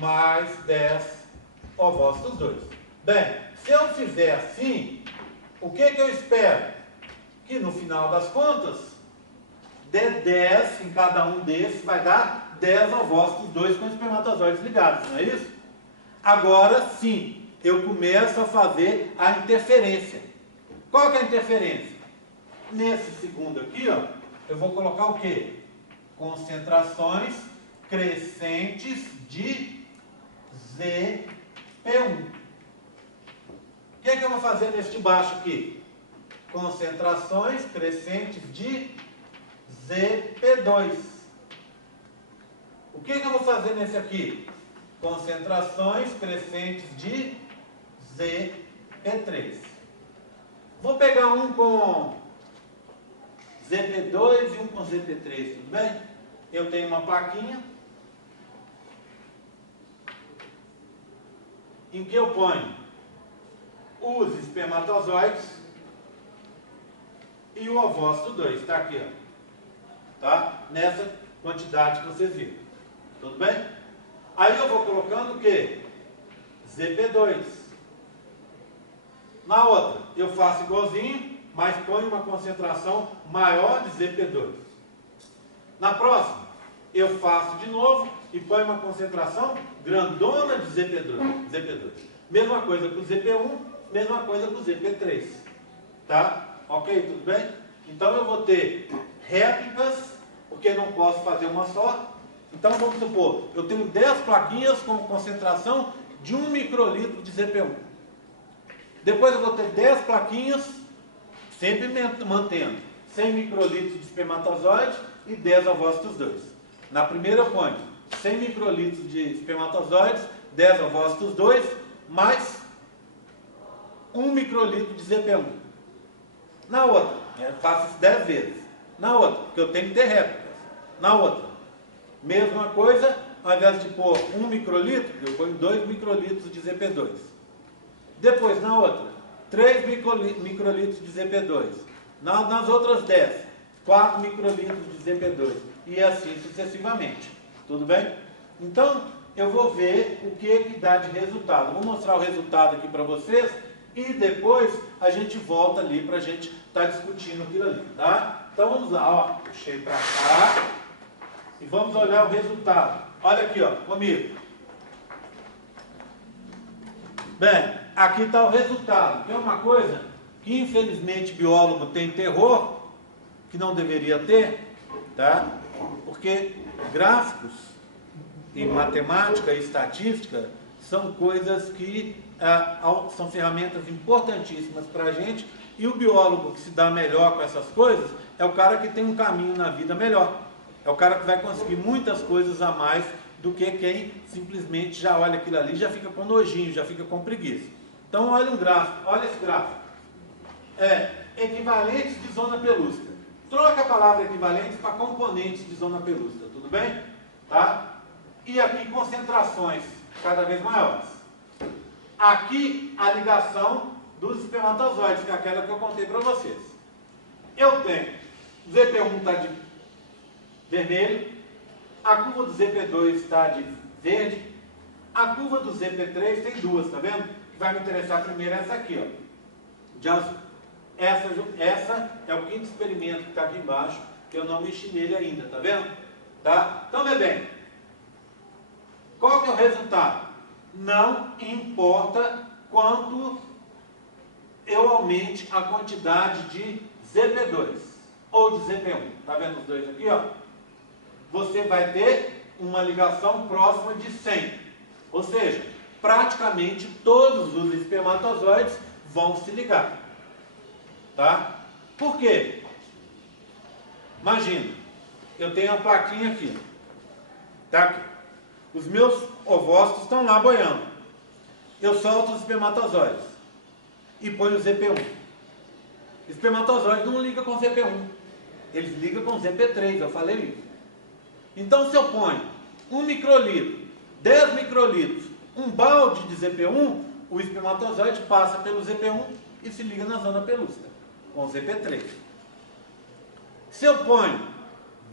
mais 10 ovócitos 2. Bem, se eu fizer assim, o que eu espero? Que no final das contas, dê 10 em cada um desses, vai dar 10 ovócitos 2 com espermatozoides ligados, não é isso? Agora sim, eu começo a fazer a interferência. Qual que é a interferência? Nesse segundo aqui, ó, eu vou colocar o quê? Concentrações crescentes de ZP1. O que eu vou fazer neste de baixo aqui? Concentrações crescentes de ZP2. O que eu vou fazer nesse aqui? Concentrações crescentes de ZP3. Vou pegar um com ZP2 e um com ZP3, tudo bem? Eu tenho uma plaquinha em que eu ponho os espermatozoides e o ovócito 2, está aqui, ó. Tá? Nessa quantidade que vocês viram. Tudo bem? Aí eu vou colocando o quê? ZP2. Na outra, eu faço igualzinho, mas ponho uma concentração maior de ZP2. Na próxima, eu faço de novo e ponho uma concentração grandona de ZP2. Mesma coisa com o ZP1, mesma coisa com o ZP3. Tá? Ok? Tudo bem? Então eu vou ter réplicas, porque não posso fazer uma só. Então vamos supor, eu tenho 10 plaquinhas com concentração de 1 microlitro de ZP1. Depois eu vou ter 10 plaquinhas, sempre mantendo 100 microlitros de espermatozoide e 10 ovócitos 2. Na primeira eu ponho 100 microlitros de espermatozoides, 10 ovócitos 2, mais 1 microlitro de ZP1. Na outra, eu faço isso 10 vezes. Na outra, porque eu tenho que ter réplicas. Na outra, mesma coisa, ao invés de pôr 1 microlitro, eu ponho 2 microlitros de ZP2. Depois, na outra, 3 microlitros de ZP2. Nas outras 10, 4 microlitros de ZP2. E assim sucessivamente. Tudo bem? Então, eu vou ver o que dá de resultado. Vou mostrar o resultado aqui para vocês e depois a gente volta ali para a gente estar discutindo aquilo ali, tá? Então vamos lá, ó. Puxei para cá e vamos olhar o resultado. Olha aqui, ó, comigo. Bem, aqui está o resultado. Tem uma coisa que infelizmente biólogo tem terror, que não deveria ter, tá? Porque gráficos e matemática e estatística são coisas que são ferramentas importantíssimas para a gente, e o biólogo que se dá melhor com essas coisas é o cara que tem um caminho na vida melhor. É o cara que vai conseguir muitas coisas a mais do que quem simplesmente já olha aquilo ali, já fica com nojinho, já fica com preguiça. Então olha um gráfico, olha esse gráfico. Equivalentes de zona pelúcida. Troca a palavra equivalentes para componentes de zona pelúcida, tudo bem? Tá? E aqui concentrações cada vez maiores. Aqui a ligação dos espermatozoides, que é aquela que eu contei para vocês. Eu tenho, o ZP1 está de vermelho, a curva do ZP2 está de verde, a curva do ZP3 tem duas, tá vendo? Que vai me interessar primeiro essa aqui, ó, de azul. Essa é o quinto experimento que está aqui embaixo, que eu não mexi nele ainda, tá vendo? Tá? Então, vê bem, qual que é o resultado? Não importa quanto eu aumente a quantidade de ZP2 ou de ZP1. Tá vendo os dois aqui, ó? Você vai ter uma ligação próxima de 100. Ou seja, praticamente todos os espermatozoides vão se ligar. Tá? Por quê? Imagina, eu tenho uma plaquinha aqui. Tá aqui. Os meus ovócitos estão lá boiando. Eu solto os espermatozoides e ponho o ZP1. Espermatozoide não liga com ZP1. Eles ligam com ZP3, eu falei isso. Então se eu ponho 1 microlitro, 10 microlitros, um balde de ZP1, o espermatozoide passa pelo ZP1 e se liga na zona pelúcida, com ZP3. Se eu ponho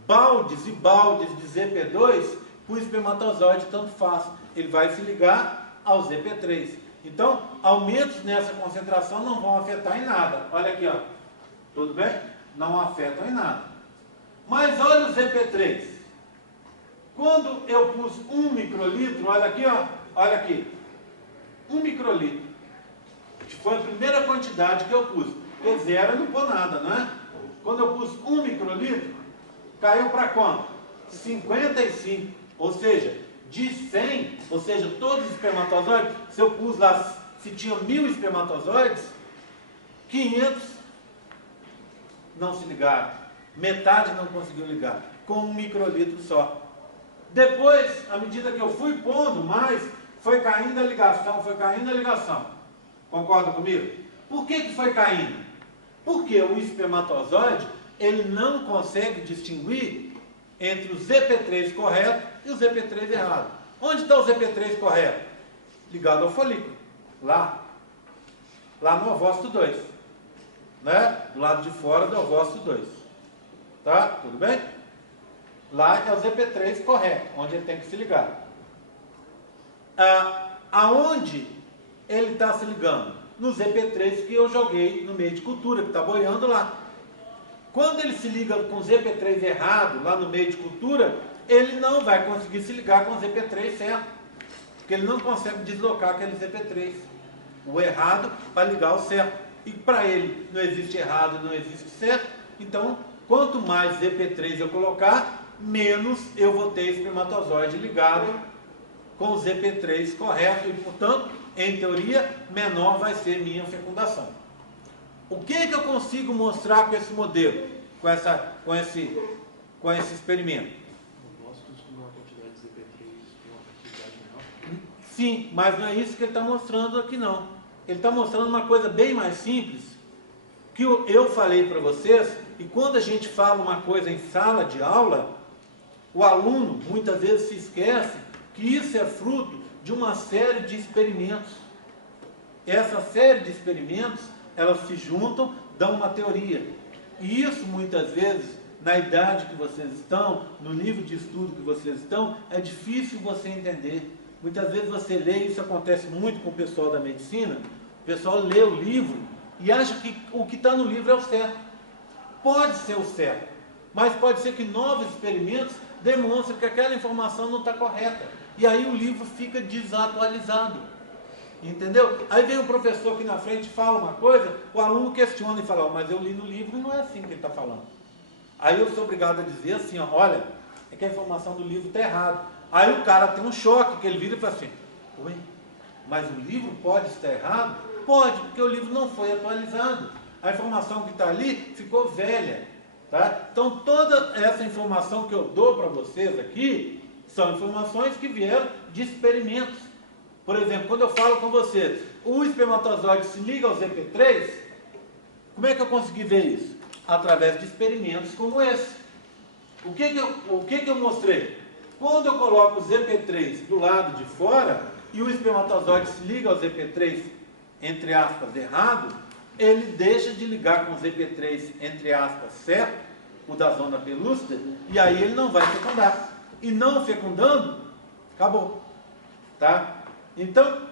baldes e baldes de ZP2, o espermatozoide tanto faz, ele vai se ligar ao ZP3. Então, aumentos nessa concentração não vão afetar em nada. Olha aqui, ó. Tudo bem? Não afetam em nada. Mas olha o ZP3. Quando eu pus 1 microlitro, olha aqui, ó. Olha aqui. 1 microlitro. Que foi a primeira quantidade que eu pus. Porque zero eu não pôr nada, não é? Quando eu pus 1 microlitro, caiu para quanto? 55. Ou seja, de 100, ou seja, todos os espermatozoides, se eu pus lá, se tinha 1000 espermatozoides, 500 não se ligaram. Metade não conseguiu ligar, com 1 microlitro só. Depois, à medida que eu fui pondo mais, foi caindo a ligação, foi caindo a ligação. Concorda comigo? Por que foi caindo? Porque o espermatozoide, ele não consegue distinguir entre o ZP3 correto e o ZP3 errado. Onde está o ZP3 correto? Ligado ao folículo. Lá no ovócito 2. Né? Do lado de fora do ovócito 2. Tá? Tudo bem? Lá é o ZP3 correto, onde ele tem que se ligar. Aonde ele está se ligando? No ZP3 que eu joguei no meio de cultura, que está boiando lá. Quando ele se liga com o ZP3 errado, lá no meio de cultura, ele não vai conseguir se ligar com o ZP3 certo. Porque ele não consegue deslocar aquele ZP3. O errado vai ligar ao certo. E para ele não existe errado, não existe certo, Então, quanto mais ZP3 eu colocar, menos eu vou ter espermatozoide ligado com o ZP3 correto e, portanto, em teoria, menor vai ser minha fecundação. O que eu consigo mostrar com esse modelo, com esse experimento? Ovócitos com uma quantidade de ZP3 com uma fertilidade menor? Sim, mas não é isso que ele está mostrando aqui não. Ele está mostrando uma coisa bem mais simples, que eu falei para vocês, e quando a gente fala uma coisa em sala de aula, o aluno muitas vezes se esquece que isso é fruto de uma série de experimentos. Essa série de experimentos, elas se juntam, dão uma teoria. E isso muitas vezes, na idade que vocês estão, no nível de estudo que vocês estão, é difícil você entender. Muitas vezes você lê, isso acontece muito com o pessoal da medicina, o pessoal lê o livro e acha que o que está no livro é o certo. Pode ser o certo, mas pode ser que novos experimentos demonstrem que aquela informação não está correta. E aí o livro fica desatualizado. Entendeu? Aí vem o professor aqui na frente e fala uma coisa, o aluno questiona e fala, mas eu li no livro e não é assim que ele está falando. Aí eu sou obrigado a dizer assim, ó, olha, é que a informação do livro está errada. Aí o cara tem um choque, que ele vira e fala assim, ué, mas o livro pode estar errado? Pode, porque o livro não foi atualizado. A informação que está ali ficou velha. Tá? Então toda essa informação que eu dou para vocês aqui, são informações que vieram de experimentos. Por exemplo, quando eu falo com vocês, o espermatozoide se liga ao ZP3, como é que eu consegui ver isso? Através de experimentos como esse. O que eu mostrei? Quando eu coloco o ZP3 do lado de fora, e o espermatozoide se liga ao ZP3, entre aspas, errado, ele deixa de ligar com o ZP3, entre aspas, certo, o da zona pelúcida, e aí ele não vai fecundar. E não fecundando, acabou. Tá? Então,